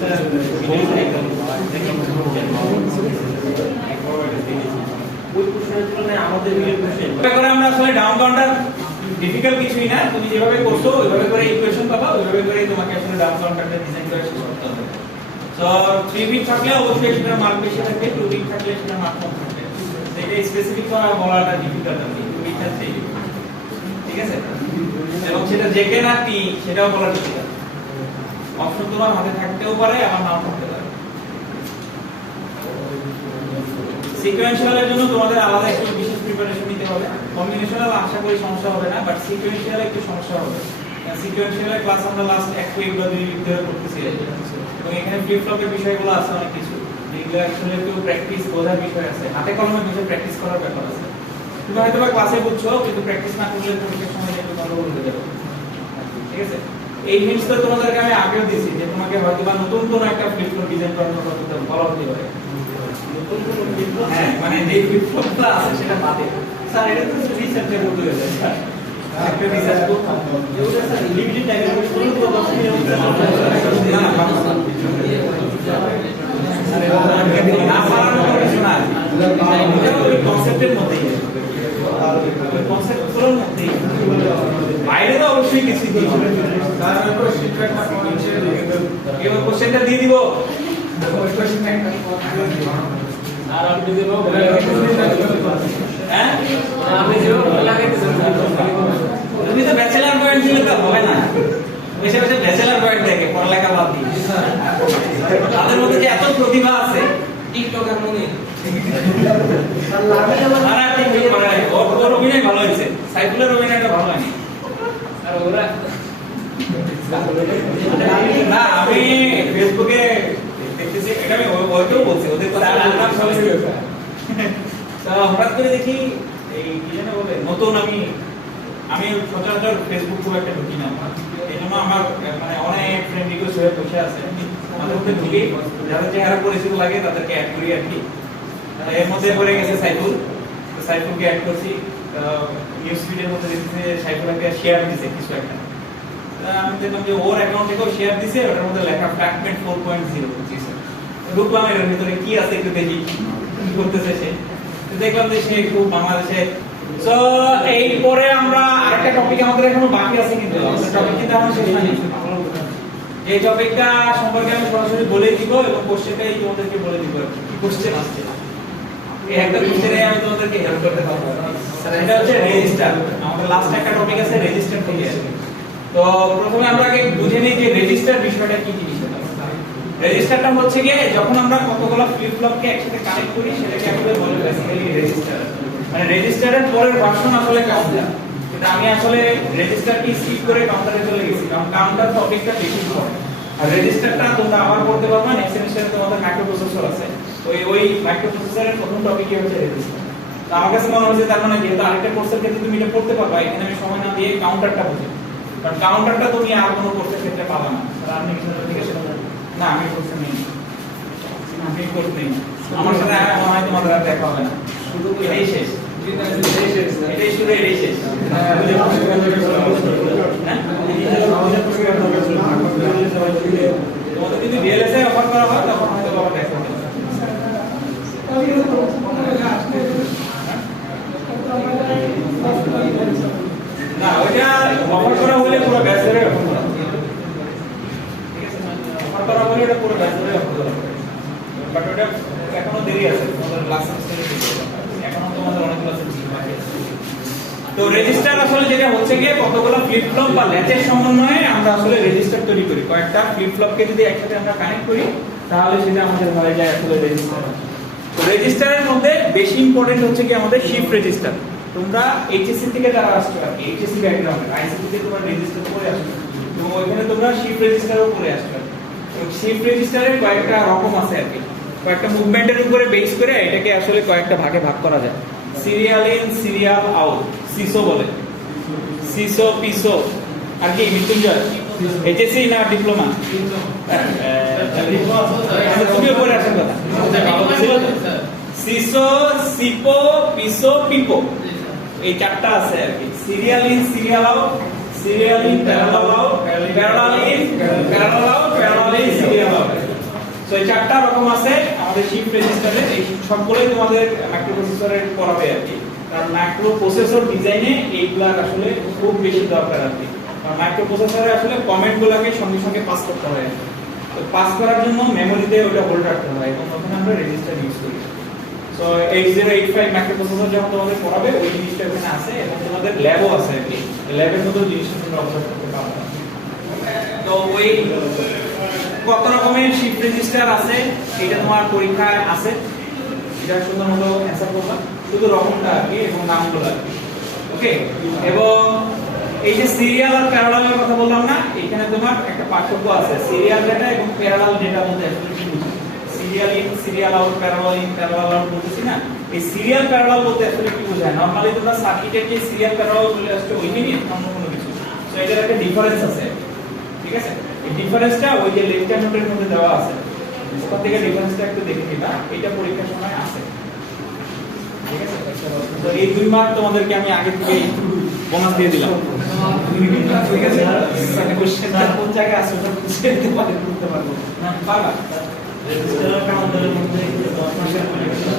স্যার ওই কোশ্চেনের তুলনায় আমাদের মিলের কোশ্চেন করে আমরা আসলে ডাউন কাউন্টার ডিফিকাল্ট কিছুই না। তুমি যেভাবে করছো ওইভাবে করে ইকুয়েশন পাবা, ওইভাবে করে তোমাকে আসলে ডাউন কাউন্টারটা ডিজাইন করে শেষ করতে হবে। সো 3 উইক থাকলে অবশ্যই সেটার মার্ক বেশি থাকবে, 2 উইক থাকলে সেটার মার্ক কম থাকবে। এটা স্পেসিফিক করে বলাটা ডিফিকাল্ট আছে। 2 উইক আর 3 উইক, ঠিক আছে? এবং সেটা যে কে না কি সেটাও বলা ডিফিকাল্ট। অপশন তোমার হাতে থাকতেও পারে, আবার নাও থাকতে পারে। সিকোয়েন্সিয়ালের জন্য তোমাদের আলাদা একটু বিশেষ প্রিপারেশন নিতে হবে। কম্বিনেশনাল আশা করি সমস্যা হবে না, বাট সিকোয়েন্সিয়ালে একটু সমস্যা হবে। সিকোয়েন্সিয়ালের ক্লাস আমরা লাস্ট 1 উইক বা 2 উইক ধরে করতেছি, এবং এখানে ফ্লিপ ফ্লপের বিষয়গুলো আছে অনেক কিছু, যেগুলো আসলে একটু প্র্যাকটিস বোঝার বিষয় আছে। হাতে কলমে বসে প্র্যাকটিস করার ব্যাপার আছে। তুমি হয়তো বা ক্লাসে বুঝছো, কিন্তু প্র্যাকটিস না করলে পরীক্ষার সময় একটু গন্ডগোল হয়ে যাবে, ঠিক আছে? এই হিন্টসটা তোমাদেরকে আমি আগেও দিয়েছি যে তোমাকে হয়তো বা নতুন কোনো একটা ফ্লিপ ফ্লপ ডিজাইন করানোর কথা বলা হতে পারে। হ্যাঁ, মানে যে ফ্লিপ ফ্লপটা আছে সেটা বাদে। স্যার এটা তো রিসার্চে করতে হবে স্যার একটা রিসার্চ করতে হবে। এটা স্যার লিমিটেড টাইমের মধ্যে কোনো তো 10 মিনিট না না না পারার মতো কিছু না। এটা ওই কনসেপ্টের মধ্যেই, ওই কনসেপ্টগুলোর মধ্যেই। বাইরে তো অবশ্যই কিছু কিছু এবার কোশ্চেনটা দিয়ে দিব। আর আপনি দেব হ্যাঁ, আপনি দেব লাগাইতেছেন তুমি তো ব্যাচেলার পয়েন্ট দিলে তো হবে না। বেশি বেশি ব্যাচেলার পয়েন্ট দেখে পড়ালেখা বাদ দিয়ে। তাদের মধ্যে যে এত প্রতিভা আছে, টিকটকের মনে তারা টিকটক করে। ওর অভিনয় ভালো হয়েছে, সাইফুলের অভিনয়টা ভালো হয়নি। আর ওরা না, আমি ফেসবুকে দেখতেছি, এটা আমি ওইটাও বলছি, ওদের কথা তো হঠাৎ করে দেখি এই কি যেন বলে নতুন। আমি সচরাচর ফেসবুক খুব একটা ঢুকি না, এই জন্য আমার মানে অনেক ফ্রেন্ড রিকোয়েস্ট হয়ে বসে আছে। মাঝে মধ্যে ঢুকি, যাদের চেহারা পরিচিত লাগে তাদেরকে অ্যাড করি আর কি। এর মধ্যে পড়ে গেছে সাইফুল, তো সাইফুলকে অ্যাড করছি। নিউজ ফিডের মধ্যে দেখতেছি সাইফুল একটা শেয়ার দিছে কিছু একটা। আমি দেখলাম যে ওর অ্যাকাউন্ট থেকেও শেয়ার দিছে, ওটার মধ্যে লেখা ফ্র্যাগমেন্ট 4.0 বুঝছিস। ঢুকলাম, এর ভিতরে কি আছে একটু দেখি কি করতেছে সে। তো দেখলাম যে সে খুব বাংলাদেশে। সো এই পরে আমরা আরেকটা টপিক আমাদের এখনো বাকি আছে, কিন্তু আমাদের টপিক কিন্তু এখন শেষ হয়নি। এই টপিকটা সম্পর্কে আমি সরাসরি বলে দিব, এবং কোশ্চেনটাই তোমাদেরকে বলে দিব কি কোশ্চেন আসছে। এই একটা কোশ্চেনে আমি তোমাদেরকে হেল্প করতে পারবো। এটা হচ্ছে রেজিস্টার। আমাদের লাস্ট একটা টপিক আছে রেজিস্টার থেকে আসবে। তো প্রথমে আমরা আগে বুঝে নিই যে রেজিস্টার বিষয়টা কি জিনিস। রেজিস্টারটা হচ্ছে কি, যখন আমরা কতগুলো ফ্লিপ ফ্লপকে একসাথে কানেক্ট করি সেটাকে আসলে বলে বেসিক্যালি রেজিস্টার। মানে রেজিস্টারের পরের ভার্সন আসলে কাউন্টার। কিন্তু আমি আসলে রেজিস্টারকে স্কিপ করে কাউন্টারে চলে গেছি, কারণ কাউন্টার টপিকটা বেশি ইম্পর্টেন্ট। আর রেজিস্টারটা তোমরা আবার পড়তে পারবে নেক্সট সেমিস্টারে, তোমাদের মাইক্রোপ্রসেসর আছে। ওই মাইক্রোপ্রসেসরের প্রথম টপিকই হচ্ছে রেজিস্টার। তো আমার কাছে মনে হচ্ছে তার মানে যেহেতু আরেকটা কোর্সের ক্ষেত্রে তুমি এটা পড়তে পারবা, এখানে আমি সময় না দিয়ে কাউন্টারটা বুঝি, কারণ কাউন্টারটা তুমি আর কোনো কোর্সের ক্ষেত্রে পাবা না। স্যার আপনি কিছু ঠিক আছে? না, আমি কোর্সে নেই। আপনি করতেই না। আমার সাথে মনে হয় তোমাদের আর দেখা হবে না, শুধু এটাই শেষ, এটাই শুরু, এটাই শেষ। হ্যাঁ? তোমাদের যদি ডিএলএসএ অফার করা হয় তখন হয়তো আবার দেখা হবে। না, ওইটা অফার করা হলে পুরো ব্যাচ ধরে অফার করা হবে। ঠিক আছে, অফার করা হলে ওটা পুরো ব্যাচ ধরে অফার করা হবে। বাট ওটা এখনো দেরি আছে, তোমাদের লাস্ট সেমিস্টারে এখনো তোমাদের অনেক ক্লাস বাকি আছে। তো রেজিস্টার আসলে যেটা হচ্ছে কি, কতগুলো ফ্লিপ ফ্লপ বা ল্যাচের সমন্বয়ে আমরা আসলে রেজিস্টার তৈরি করি। কয়েকটা ফ্লিপ ফ্লপকে যদি একসাথে আমরা কানেক্ট করি তাহলে সেটা আমাদের হয়ে যায় আসলে রেজিস্টার। তো রেজিস্টারের মধ্যে বেশি ইম্পর্টেন্ট হচ্ছে কি আমাদের শিফট রেজিস্টার। তোমরা এইচএসসি থেকে যারা আসছো আর এইচএসসি ব্যাকগ্রাউন্ডে, আইসিটি থেকে তোমরা রেজিস্টার করে আসছো, তো ওইখানে তোমরা শিফট রেজিস্টারও করে আসছো। তো শিফট রেজিস্টারের কয়েকটা রকম আছে আর কি, কয়েকটা মুভমেন্টের উপরে বেস করে এটাকে আসলে কয়েকটা ভাগে ভাগ করা যায়। Serial in, serial out, CISO বলে, সিসো, পিসো, আর কি মৃত্যুঞ্জয় এইচএসসি না ডিপ্লোমা? তুমি পরে আসার কথা, সিসো, সিপো, পিসো, পিপো, এই চারটা আছে আর কি। Serial in, serial out, serial in, parallel out, parallel in, parallel out, parallel in, serial out. So এই চারটা রকম আছে আমাদের শিফট রেজিস্টারে। এই সবগুলোই তোমাদের মাইক্রোপ্রসেসরে পড়াবে আর কি, কারণ মাইক্রোপ্রসেসর ডিজাইনে এইগুলা আসলে খুব বেশি দরকার আর কি। কারণ মাইক্রোপ্রসেসরে আসলে কমেন্টগুলোকে সঙ্গে সঙ্গে পাস করতে হয়, তো পাস করার জন্য মেমোরিতে ওটা হোল্ড রাখতে হয় এবং তখন আমরা রেজিস্টার ইউজ করি। সো 8085 মাইক্রোপ্রসেসর যখন তোমাদের পড়াবে ওই জিনিসটা ওখানে আছে এবং তোমাদের ল্যাবও আছে আর কি, ল্যাবের মধ্যে জিনিসটা তোমরা অবজার্ভ করতে পারবে। তো ওই কত রকমের শিফট রেজিস্টার আছে এটা তোমার পরীক্ষায় আছে, এটা সুন্দর মতো অ্যানসার করবা, শুধু রকমটা আর কি এবং নামগুলো আর কি। ওকে, এবং এই যে সিরিয়াল আর প্যারালালের কথা বললাম না, এখানে তোমার একটা পার্থক্য আছে। সিরিয়াল ডেটা এবং প্যারালাল ডেটার মধ্যে আসলে কি বুঝি? Serial in, serial out, parallel in, parallel out বলতেছি না, এই সিরিয়াল প্যারালাল বলতে আসলে কি বোঝায়? নরমালি তোমরা সার্কিটের যে সিরিয়াল প্যারালাল বলে আসছে ওইটা নিয়ে অন্য কোনো কিছু, সো এটার একটা ডিফারেন্স আছে, ঠিক আছে? এই ডিফারেন্সটা ওই যে লেকচার নোটের মধ্যে দেওয়া আছে, ওখান থেকে ডিফারেন্সটা একটু দেখে নিবা, এটা পরীক্ষার সময় আসে, ঠিক আছে? তো এই 2 মার্ক তোমাদেরকে আমি আগে থেকে বোনাস দিয়ে দিলাম, ঠিক আছে? মানে কোশ্চেনটা কোন জায়গায় আছে ওটা বুঝে দিতে পারলে করতে পারবো না, পারবা? রেজিস্টারটা আমাদের মধ্যে 10 মার্কের পরীক্ষা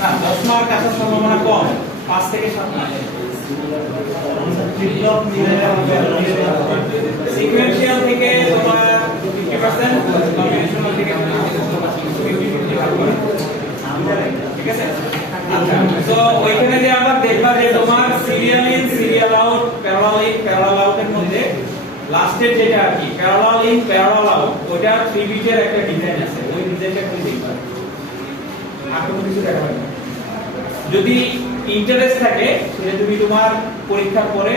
না, 10 মার্ক আসার সম্ভাবনা কম, 5 থেকে 7 মার্ক। ফ্লিপ-ফ্লপ নিয়ে সিকোয়েন্সিয়াল থেকে তোমার 50%, কম্বিনেশনাল থেকে 50%, ঠিক আছে? আচ্ছা, তো ওইখানে যে আবার দেখবা যে তোমার serial in, serial out, parallel in, parallel আউটের মধ্যে লাস্টের যেটা আর কি প্যারালাল ইন, প্যারালাল আউট, ওটা 3 বিটের একটা ডিজাইন আছে, ওই ডিজাইনটা একটু দেখবা, আর কোনো কিছু দেখা হবে না। যদি ইন্টারেস্ট থাকে সেটা তুমি তোমার পরীক্ষার পরে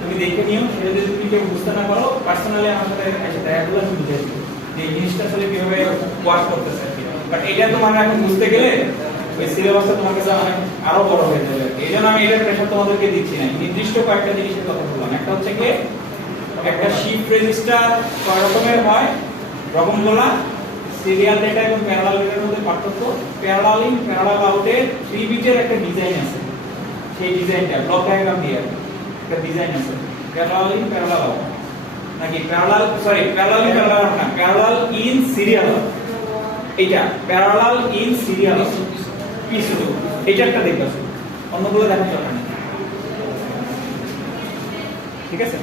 তুমি দেখে নিও, সেটা যদি তুমি কেউ বুঝতে না পারো পার্সোনালি আমার সাথে এসে দেখা করলে আমি বুঝিয়ে দিই যে এই জিনিসটা আসলে কিভাবে ওয়ার্ক করতেছে আর কি। বাট এটা তোমার এখন বুঝতে গেলে ওই সিলেবাসটা তোমার কাছে আরো বড় হয়ে যাবে, এই জন্য আমি এটার প্রেশার তোমাদেরকে দিচ্ছি না। নির্দিষ্ট কয়েকটা জিনিসের কথা বললাম, একটা হচ্ছে কি একটা শিফট রেজিস্টার কয় রকমের হয়, রকমগুলা সিরিয়াল ডেটা এবং প্যারালাল ডেটার মধ্যে পার্থক্য, প্যারালাল ইন, প্যারালাল আউটে 3 বিটের একটা ডিজাইন আছে, সেই ডিজাইনটা ব্লক ডায়াগ্রাম দিয়ে একটা ডিজাইন আছে, প্যারালাল ইন, প্যারালাল আউট, নাকি parallel, sorry parallel in, parallel out না, প্যারালাল ইন সিরিয়াল, এইটা প্যারালাল ইন সিরিয়াল পিসু, এইটা একটা দেখবা, অন্যগুলো দেখার দরকার নেই, ঠিক আছে?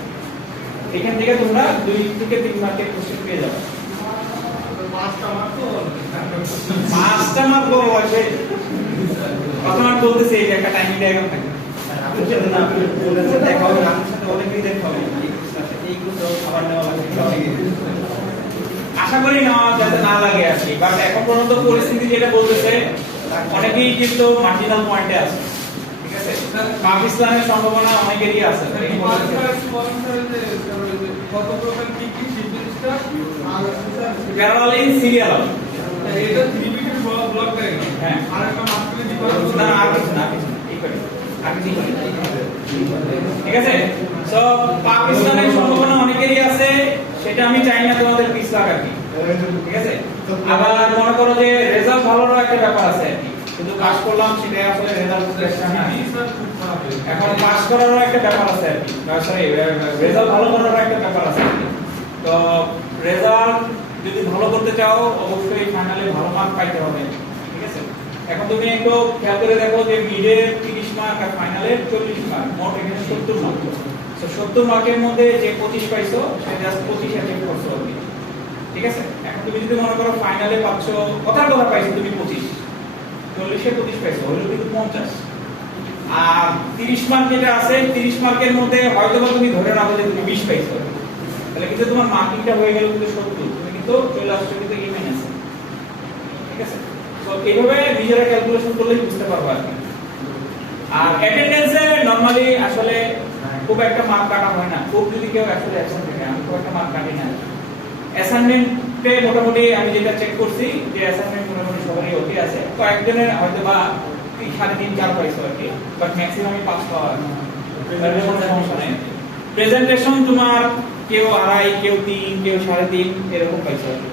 এখান থেকে তোমরা 2 থেকে 3 মার্কের কোশ্চেন পেয়ে যাবে। 5টা মার্ক বড় আছে, কত মার্ক বলতেছে এই যে একটা টাইমিং ডায়াগ্রাম থাকে, না বলেছে দেখা হবে, আমার সাথে অনেকেই দেখা হবে, এইগুলো খাবার নেওয়া লাগে, আশা করি না যাতে না লাগে আর কি। বাট এখন পর্যন্ত পরিস্থিতি যেটা বলতেছে অনেকেই কিন্তু মার্জিনাল পয়েন্টে আছে, ঠিক আছে? পাকিস্তানের সম্ভাবনা অনেকেরই আছে। কত প্রকার কি কি সিস্টেমটা are parallel in, serial out, এটা 3 বিটের ব্লক ডায়াগ্রাম, হ্যাঁ, আর একটা মাঝখানে কি না আর কিছু না, কিছু না, এই করে আর কিছু না, ঠিক আছে? সো পাকিস্তানের সম্ভাবনা অনেকেরই আছে, সেটা আমি চাই না তোমাদের পিছ লাগাতে, ঠিক আছে? আবার মনে করো যে রেজাল্ট ভালোরও একটা ব্যাপার আছে আর কি, কিন্তু পাস করলাম সেটা আসলে রেজাল্ট বেশটা না। এখন পাস করারও একটা ব্যাপার আছে আর কি, সরি রেজাল্ট ভালো করারও একটা ব্যাপার আছে আর কি। তো রেজাল্ট যদি ভালো করতে চাও অবশ্যই ফাইনালে ভালো মার্ক পাইতে হবে, ঠিক আছে? এখন তুমি একটু খেয়াল করে দেখো যে মিডে 30 মার্ক আর ফাইনালে 40 মার্ক, মোট এখানে 70 মার্ক। তো 70 মার্কের মধ্যে যে 25 পাইছো সেটা জাস্ট 25 অ্যাটেম্প করছো আর কি, ঠিক আছে? এখন তুমি যদি মনে করো ফাইনালে পাচ্ছো, কথার কথা পাইছো তুমি 25, 40 এ 25 পাইছো হলো কিন্তু 50। আর 30 মার্ক যেটা আছে 30 মার্কের মধ্যে হয়তো তুমি ধরে রাখো যে তুমি 20 পাইছো, তাহলে কিন্তু তোমার মার্কিংটা হয়ে গেল কিন্তু 70, তুমি কিন্তু চলে আসছো কিন্তু এই মাইনাসে, ঠিক আছে? তো এইভাবে নিজেরা ক্যালকুলেশন করলেই বুঝতে পারবো আর কি। আর অ্যাটেন্ডেন্সে নরমালি আসলে খুব একটা মার্ক কাটা হয় না, খুব যদি কেউ আসলে অ্যাবসেন্ট থাকে, আমি খুব একটা মার্ক কাটি না। অ্যাসাইনমেন্টে মোটামুটি আমি যেটা চেক করছি যে অ্যাসাইনমেন্ট মোটামুটি সবারই ওকে আছে, কয়েকজনের হয়তো বা 3.5-4 পাইছো আর কি, বাট ম্যাক্সিমামই 5 পাওয়া হয়। সমস্যা নেই। প্রেজেন্টেশন তোমার কেউ 2.5, কেউ 3, কেউ 3.5 এরকম পাইছো আর কি,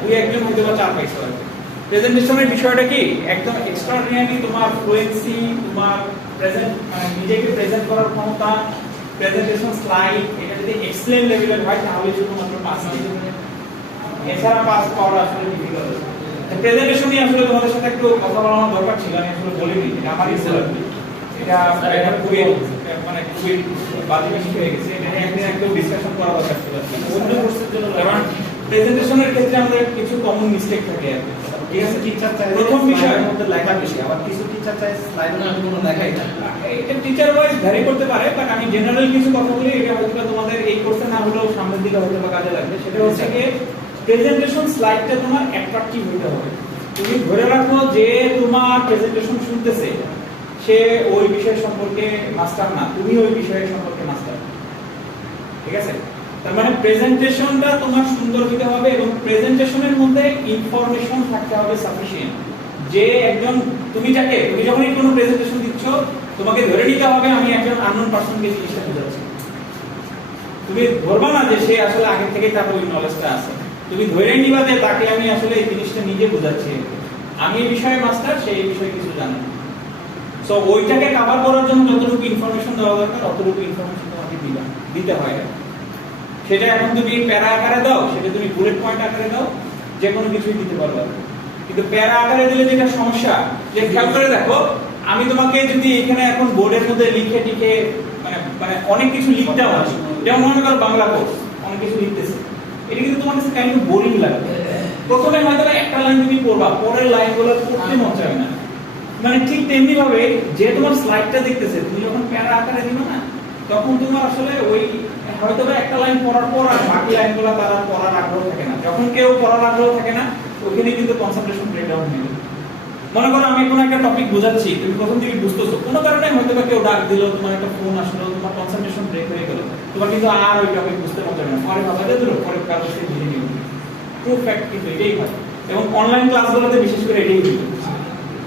দুই একজন হয়তো বা 4 পাইছো আর কি। প্রেজেন্টেশনের বিষয়টা কি একদম এক্সট্রাঅর্ডিনারি, তোমার ফ্লুয়েন্সি, তোমার প্রেজেন্ট মানে নিজেকে প্রেজেন্ট করার ক্ষমতা, প্রেজেন্টেশন স্লাইড এটা যদি এক্সেলেন্ট লেভেলের হয় তাহলে শুধুমাত্র পাস দিবে, এছাড়া পাস পাওয়া আসলে ডিফিকাল্ট। তো প্রেজেন্টেশন নিয়ে আসলে তোমাদের সাথে একটু কথা বলার দরকার ছিল, আমি আসলে বলিনি, এটা আমার ইচ্ছা আর কি। এটা খুবই মানে খুবই বাজে বিষয় হয়ে গেছে, এটা নিয়ে একটু ডিসকাশন করা দরকার ছিল অন্য কোর্সের জন্য। কারণ প্রেজেন্টেশনের ক্ষেত্রে আমাদের কিছু কমন মিস্টেক থাকে আর কি, ঠিক আছে? টিচার চাই প্রথম বিষয়ের মধ্যে লেখা বেশি, আবার কিছু টিচার চাই স্লাইডের মধ্যে কোনো লেখাই না, এটা টিচার ওয়াইজ ভ্যারি করতে পারে, বাট আমি জেনারেল কিছু কথা বলি, এটা হয়তো তোমাদের এই কোর্সে না হলেও সামনের দিকে হয়তো বা কাজে লাগবে। সেটা হচ্ছে কি প্রেজেন্টেশন স্লাইডটা তোমার অ্যাট্রাকটিভ হতে হবে। তুমি ধরে রাখো যে তোমার প্রেজেন্টেশন শুনতেছে সে ওই বিষয় সম্পর্কে মাস্টার না, তুমি ওই বিষয়ের সম্পর্কে মাস্টার, ঠিক আছে? তার মানে প্রেজেন্টেশনটা তোমার সুন্দর হতে হবে এবং প্রেজেন্টেশনের মধ্যে ইনফরমেশন থাকতে হবে সাফিশিয়েন্ট, যে একজন তুমি যখনই কোনো প্রেজেন্টেশন দিচ্ছ তোমাকে ধরে নিতে হবে আমি একজন আননোন পারসনকে জিনিসটা বোঝাচ্ছি। তুমি ধরবা না যে সে আসলে আগে থেকেই তার ওই নলেজটা আছে, তুমি ধরে নিবা যে তাকে আমি আসলে এই জিনিসটা নিজে বোঝাচ্ছি, আমি এই বিষয়ে মাস্টার, সে এই বিষয়ে কিছু জানে। সো ওইটাকে কভার করার জন্য যতটুকু ইনফরমেশন দেওয়া দরকার ততটুকু ইনফরমেশন তোমাকে দিতে হয়। সেটা এখন তুমি প্যারা আকারে দাও, সেটা তুমি বুলেট পয়েন্ট আকারে দাও, যে কোনো কিছুই দিতে পারবে। কিন্তু প্যারা আকারে দিলে যেটা সমস্যা, যে খেয়াল করে দেখো আমি তোমাকে যদি এখানে এখন বোর্ডের মধ্যে লিখে টিকে মানে অনেক কিছু লিখতেও আছে, যেমন মনে করো বাংলা কোর্স অনেক কিছু লিখতেছে, এটা কিন্তু তোমার কাছে কাইন্ড অফ বোরিং লাগবে। প্রথমে হয়তো একটা লাইন তুমি পড়বা, পরের লাইনগুলো পড়তে মন চাবে না। মানে ঠিক তেমনি ভাবে যে তোমার স্লাইডটা দেখতেছে তুমি যখন প্যারা আকারে দিবে না, তখন তোমার আসলে ওই হয়তো একটা লাইন পড়ার পর আর বাকি লাইনগুলো তারা পড়ার আগ্রহ থাকে না। যখন কেউ পড়ার আগ্রহ থাকে না ওখানে কিন্তু কনসেন্ট্রেশন ব্রেকডাউন হয়ে যায়। মনে করো আমি কোনো একটা টপিক বোঝাচ্ছি, তুমি প্রথম দিকে বুঝতেছো, কোনো কারণে হয়তো বা কেউ ডাক দিল, তোমার একটা ফোন আসলো, তোমার কনসেন্ট্রেশন ব্রেক হয়ে গেল, তোমার কিন্তু আর ওই টপিক বুঝতে পারবে না, পরে ভাবাটা দিল, পরে কারো সে বুঝে নিও। ট্রু ফ্যাক্ট কিন্তু এটাই হয়, এবং অনলাইন ক্লাসগুলোতে বিশেষ করে এটাই হয়।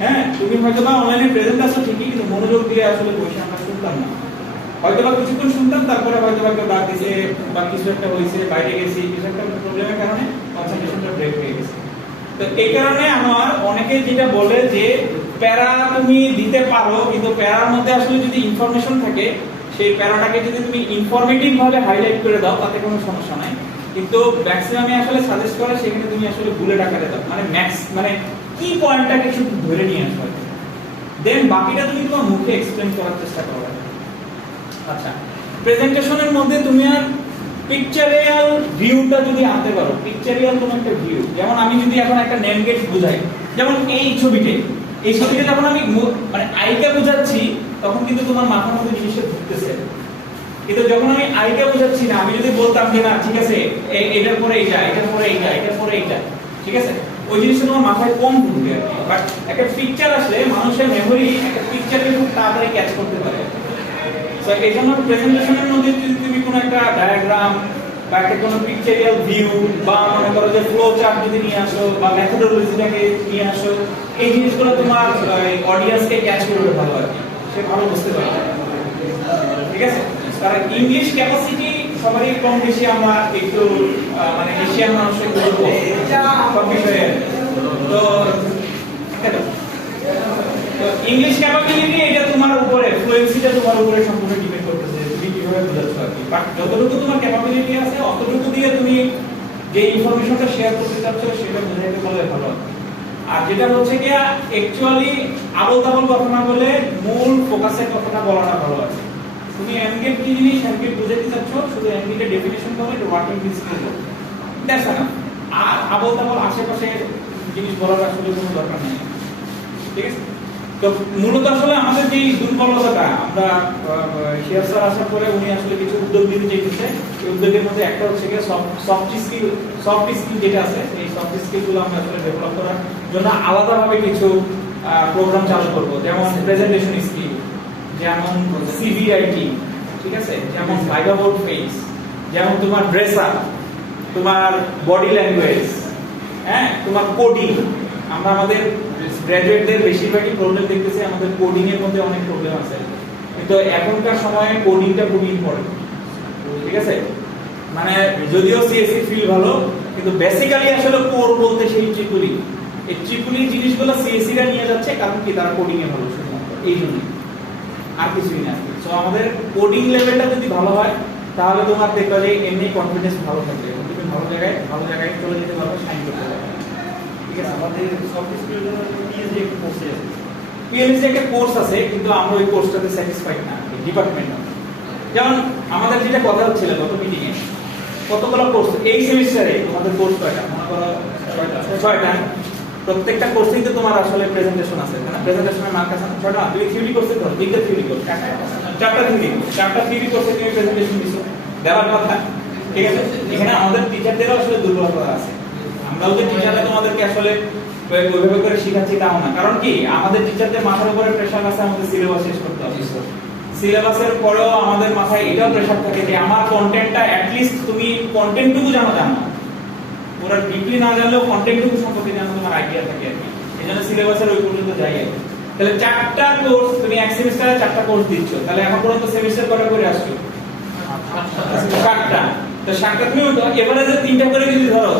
হ্যাঁ, তুমি হয়তো বা অনলাইনে প্রেজেন্ট আছো ঠিকই, কিন্তু মনোযোগ দিয়ে আসলে বসে আমরা শুনতাম না, হয়তো বা কিছুক্ষণ শুনতাম, তারপরে হয়তো বা কেউ ডাক দিছে বা কিছু একটা হয়েছে, বাইরে গেছি, কিছু একটা প্রবলেমের কারণে কনসেন্ট্রেশনটা ব্রেক হয়ে গেছে। তো এই কারণে আমার অনেকে যেটা বলে যে প্যারা তুমি দিতে পারো, কিন্তু প্যারার মধ্যে আসলে যদি ইনফরমেশন থাকে, সেই প্যারাটাকে যদি তুমি ইনফরমেটিভ ভাবে হাইলাইট করে দাও তাতে কোনো সমস্যা নাই। কিন্তু ম্যাক্সিমামে আসলে সাজেস্ট করে সেখানে তুমি আসলে বুলেট আকারে দাও, মানে কি পয়েন্টটাকে শুধু ধরে নিয়ে আসো, দেন বাকিটা তুমি তোমার মুখে এক্সপ্লেইন করার চেষ্টা করো। আচ্ছা, প্রেজেন্টেশনের মধ্যে তুমি আর পিকচারিয়াল ভিউটা যদি আনতে পারো, পিকচারিয়াল কোন একটা ভিউ, যেমন আমি যদি এখন একটা নেম গেট বুঝাই, যেমন এই ছবিতে যখন আমি মানে আইকা বুঝাচ্ছি তখন কিন্তু তোমার মাথার মধ্যে জিনিসটা ঢুকতেছে, কিন্তু যখন আমি আইকা বুঝাচ্ছি না, আমি যদি বলতাম যে না ঠিক আছে এটার পরে এইটা, এটার পরে এইটা, এটার পরে এইটা, ঠিক আছে, ওই জিনিসটা তোমার মাথায় কম ঢুকবে। বাট একটা পিকচার আসলে মানুষের মেমোরি একটা পিকচারকে খুব তাড়াতাড়ি ক্যাচ করতে পারে। তো এই জন্য প্রেজেন্টেশনের মধ্যে যদি তুমি কোনো একটা ডায়াগ্রাম বা একটা কোনো পিকচারিয়াল ভিউ বা মনে করো যে ফ্লো চার্ট যদি নিয়ে আসো বা মেথোডোলজিটাকে নিয়ে আসো, এই জিনিসগুলো তোমার অডিয়েন্সকে ক্যাচ করবে ভালো আর কি, সে ভালো বুঝতে পারবে। ঠিক আছে, কারণ ইংলিশ ক্যাপাসিটি সবারই কম বেশি আমরা একটু মানে এশিয়ান মানুষ একটু সব বিষয়ে তো ইংলিশ ক্যাপাবিলিটি এটা তোমার উপরে, ফ্লুয়েন্সিটা তোমার উপরে সম্পূর্ণ ডিপেন্ড করতেছে তুমি কিভাবে বোঝাচ্ছ আর কি। বাট যতটুকু তোমার ক্যাপাবিলিটি আছে অতটুকু দিয়ে তুমি যে ইনফরমেশনটা শেয়ার করতে চাচ্ছ সেটা বোঝাইতে পারলে ভালো। আর যেটা হচ্ছে কি অ্যাকচুয়ালি আবল তাবল কথা না বলে মূল ফোকাসের কথাটা বলাটা ভালো আছে। তুমি এমগেট কি জিনিস এমগেট বুঝাইতে চাচ্ছ, শুধু এমগেটের ডেফিনিশন বলে এটা ওয়ার্কিং প্রিন্সিপল বলে দ্যাটস এনাফ। আর আবল তাবল আশেপাশে জিনিস বলার আসলে কোনো দরকার নেই, ঠিক আছে? তো মূলত আসলে আমাদের যে দুর্বলতাটা আমরা শেয়ার স্যার আসার পরে উনি আসলে কিছু উদ্যোগ নিতে চাইতেছে। এই উদ্যোগের মধ্যে একটা হচ্ছে কি সফট স্কিল যেটা আছে এই সফট স্কিলগুলো আমরা আসলে ডেভেলপ করার জন্য আলাদাভাবে কিছু প্রোগ্রাম চালু করব, যেমন প্রেজেন্টেশন স্কিল, যেমন সিভি রাইটিং, ঠিক আছে, যেমন ভাইভা বোর্ড ফেস, যেমন তোমার ড্রেস আপ, তোমার বডি ল্যাঙ্গুয়েজ, হ্যাঁ, তোমার কোডিং। আমরা আমাদের গ্র্যাজুয়েটদের বেশিরভাগই প্রবলেম দেখতেছি আমাদের কোডিং এর মধ্যে অনেক প্রবলেম আছে, কিন্তু এখনকার সময়ে কোডিংটা খুব ইম্পর্টেন্ট, ঠিক আছে? মানে যদিও সিএসসি ফিল ভালো কিন্তু বেসিক্যালি আসলে কোর বলতে সেই ট্রিপুলি, এই ট্রিপুলি জিনিসগুলো সিএসসি রা নিয়ে যাচ্ছে, কারণ কি তারা কোডিং এ ভালো শুধুমাত্র এই জন্য, আর কিছুই না। সো আমাদের কোডিং লেভেলটা যদি ভালো হয় তাহলে তোমার দেখবা যে এমনি কনফিডেন্স ভালো থাকবে, তুমি ভালো জায়গায় চলে যেতে পারবে, শাইন করতে পারবে। আমাদের সফট স্কিলের জন্য পিএইচডি একটা কোর্স আছে। পিএলসি একটা কোর্স আছে কিন্তু আমরা ওই কোর্সটাতে স্যাটিসফাইড না ডিপার্টমেন্ট। যেমন আমাদের যেটা কথা হচ্ছিল গত মিটিং এ, কতগুলো কোর্স এই সেমিস্টারে আমাদের কোর্স কয়টা? মনে করো 6টা। প্রত্যেকটা কোর্সেই তো তোমার আসলে প্রেজেন্টেশন আছে, না? প্রেজেন্টেশনের মার্ক আছে 6টা। তুমি থিওরি কোর্সে ধরো, তিনটা থিওরি কোর্স, চারটা থিওরি কোর্সে তুমি প্রেজেন্টেশন দিছো, দেওয়ার কথা, ঠিক আছে? এখানে আমাদের টিচারদেরও আসলে দুর্বলতা আছে। আমরাও যে টিচাররা তোমাদেরকে আসলে ওইভাবে করে শেখাচ্ছি তাও না, কারণ কি আমাদের টিচারদের মাথার উপরে প্রেশার আছে আমাদের সিলেবাস শেষ করতে হবে। সিলেবাসের পরেও আমাদের মাথায় এটাও প্রেশার থাকে যে আমার কন্টেন্টটা অ্যাট লিস্ট তুমি কন্টেন্টটুকু জানো, পুরো ডিপলি না জানলেও কন্টেন্টটুকু সম্পর্কে জানো, তোমার আইডিয়া থাকে আর কি। এজন্য সিলেবাসের ওই পর্যন্ত যাই আর কি। তাহলে 4টা কোর্স, তুমি এক সেমিস্টারে 4টা কোর্স দিচ্ছ, তাহলে এখন পর্যন্ত সেমিস্টার কটা করে আসছো? 7টা। তো 7টা তুমি এভারেজে 3টা করে যদি ধরো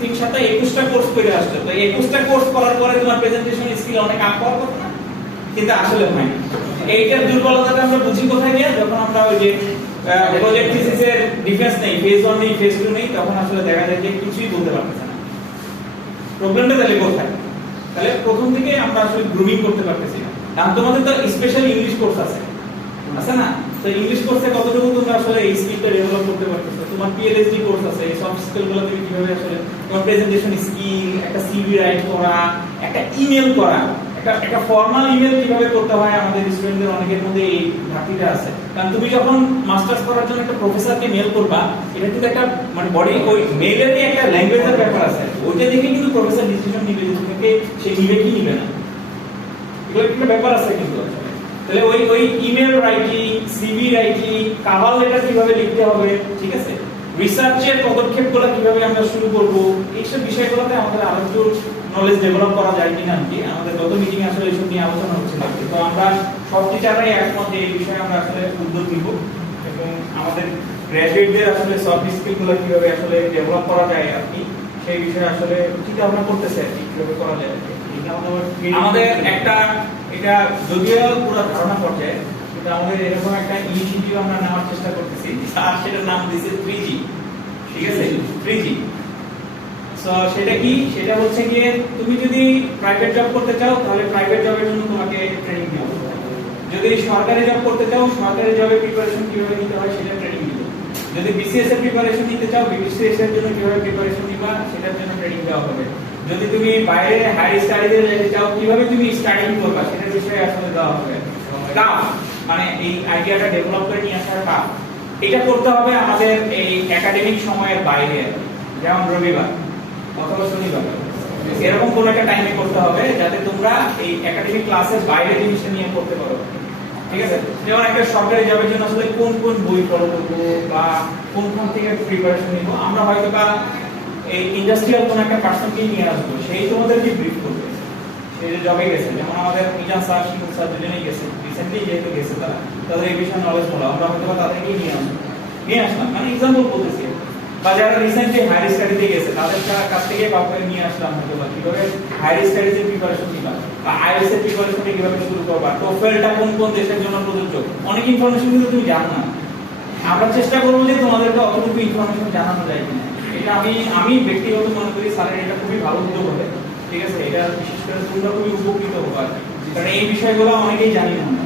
3 7 21টা কোর্স করে আসছো, তো 21টা কোর্স করার পরে তোমার প্রেজেন্টেশন স্কিল অনেক আপ হওয়ার কথা না, কিন্তু আসলে হয় না। এইটার দুর্বলতাটা আমরা বুঝি কোথায় গিয়ে, যখন আমরা ওই যে প্রজেক্ট থিসিসের ডিফেন্স নেই, ফেজ 1 নেই, ফেজ 2 নেই, তখন আসলে দেখা যায় যে কিছুই বলতে পারতেছে না। প্রবলেমটা তাহলে কোথায়? তাহলে প্রথম থেকে আমরা আসলে গ্রুমিং করতে পারতেছি না। কারণ তোমাদের তো স্পেশাল ইংলিশ কোর্স আছে না? তো ইংলিশ কোর্সে কতটুকু তোমরা আসলে এই স্কিলটা ডেভেলপ করতে পারতেছো? তোমার পিএলএসডি কোর্স আছে, এই সফট স্কিলগুলো তুমি কিভাবে আসলে তোমার প্রেজেন্টেশন স্কিল, একটা সিভি রাইট করা, একটা ইমেল করা, একটা ফর্মাল ইমেল কিভাবে করতে হয়, আমাদের স্টুডেন্টদের অনেকের মধ্যে এই ঘাটতিটা আছে। কারণ তুমি যখন মাস্টার্স করার জন্য একটা প্রফেসরকে মেল করবা, এটা কিন্তু একটা মানে বডি ওই মেইলেরই একটা ল্যাঙ্গুয়েজের ব্যাপার আছে, ওইটা দেখে কিন্তু প্রফেসর ডিসিশন নিবে যে তোমাকে সে নিবে কি নিবে না, এগুলো একটা ব্যাপার আছে কিন্তু। তাহলে ওই email writing, CV writing, cover letter কিভাবে লিখতে হবে, ঠিক আছে, রিসার্চের পদক্ষেপগুলো কিভাবে আমরা শুরু করব, এইসব বিষয়গুলোতে আমাদের আরো একটু নলেজ ডেভেলপ করা যায় কিনা কি আমাদের গত মিটিং এ আসলে এইসব নিয়ে আলোচনা হচ্ছিল। তো আমরা সব টিচাররাই একমত যে এই বিষয়ে আমরা আসলে উদ্যোগ নিব এবং আমাদের গ্র্যাজুয়েটদের আসলে সফট স্কিলগুলো কিভাবে আসলে ডেভেলপ করা যায় আর কি, সেই বিষয়ে আসলে চিন্তা ভাবনা করতেছে আর কি, কিভাবে করা যায়। আমাদের একটা এটা যদিও পুরো ধারণা পর্যায়ে, কিন্তু আমাদের এরকম একটা ইনিশিয়েটিভ আমরা নেওয়ার চেষ্টা করতেছি, আর সেটার নাম দিয়েছে 3G, ঠিক আছে, 3G। সো সেটা কি? সেটা হচ্ছে গিয়ে তুমি যদি প্রাইভেট জব করতে চাও তাহলে প্রাইভেট জবের জন্য তোমাকে ট্রেনিং দেওয়া হবে, যদি সরকারি জব করতে চাও সরকারি জবের প্রিপারেশন কিভাবে নিতে হয় সেটা ট্রেনিং দিব, যদি বিসিএস এর প্রিপারেশন নিতে চাও বিসিএস এর জন্য কিভাবে প্রিপারেশন নিবা সেটার জন্য ট্রেনিং দেওয়া হবে, যদি তুমি বাইরে হায়ার স্টাডিজে যেতে চাও কিভাবে তুমি স্টাডিং করবা সেটার বিষয়ে আসলে দেওয়া হবে। কাম মানে এই আইডিয়াটা ডেভেলপ করে নিয়ে আসার কাম, এটা করতে হবে আমাদের এই একাডেমিক সময়ের বাইরে, যেমন রবিবার অথবা শনিবার, এরকম কোন একটা টাইমে করতে হবে যাতে তোমরা এই একাডেমিক ক্লাসের বাইরে জিনিসটা নিয়ে করতে পারো, ঠিক আছে। যেমন একটা সরকারি জবের জন্য আসলে কোন কোন বই ফলো করবো বা কোন থেকে প্রিপারেশন নিব, আমরা হয়তো বা এই ইন্ডাস্ট্রিয়াল কোন একটা পার্সনকেই নিয়ে আসবো, সেই তোমাদেরকে ব্রিফ করবে, সেই যে জবে গেছে, যেমন আমাদের মিজান স্যার, শিমুল স্যার দুজনেই গেছে রিসেন্টলি, যেহেতু গেছে তারা, তাদের এই বিষয়ে নলেজ হলো, আমরা হয়তো বা তাদেরকেই নিয়ে আসবো, নিয়ে আসলাম, মানে এক্সাম্পল বলতেছি। বা যারা রিসেন্টলি হায়ার স্টাডিতে গেছে তাদের কাছ থেকে কাউকে নিয়ে আসলাম হয়তো বা কিভাবে হায়ার স্টাডিজের প্রিপারেশন নিবা বা আইএলটিএস এর প্রিপারেশন কিভাবে শুরু করবা, টোফেলটা কোন কোন দেশের জন্য প্রযোজ্য, অনেক ইনফরমেশন কিন্তু তুমি জানো না। আমরা চেষ্টা করবো যে তোমাদেরকে অতটুকু ইনফরমেশন জানানো যায় কিনা। এটা আমি ব্যক্তিগত মনে করি স্যারের এটা খুবই ভালো উদ্যোগ হবে, ঠিক আছে। এটা বিশেষ করে তোমরা খুবই উপকৃত হবে আর কি। কারণ এই বিষয়গুলো অনেকেই জানি না আমরা,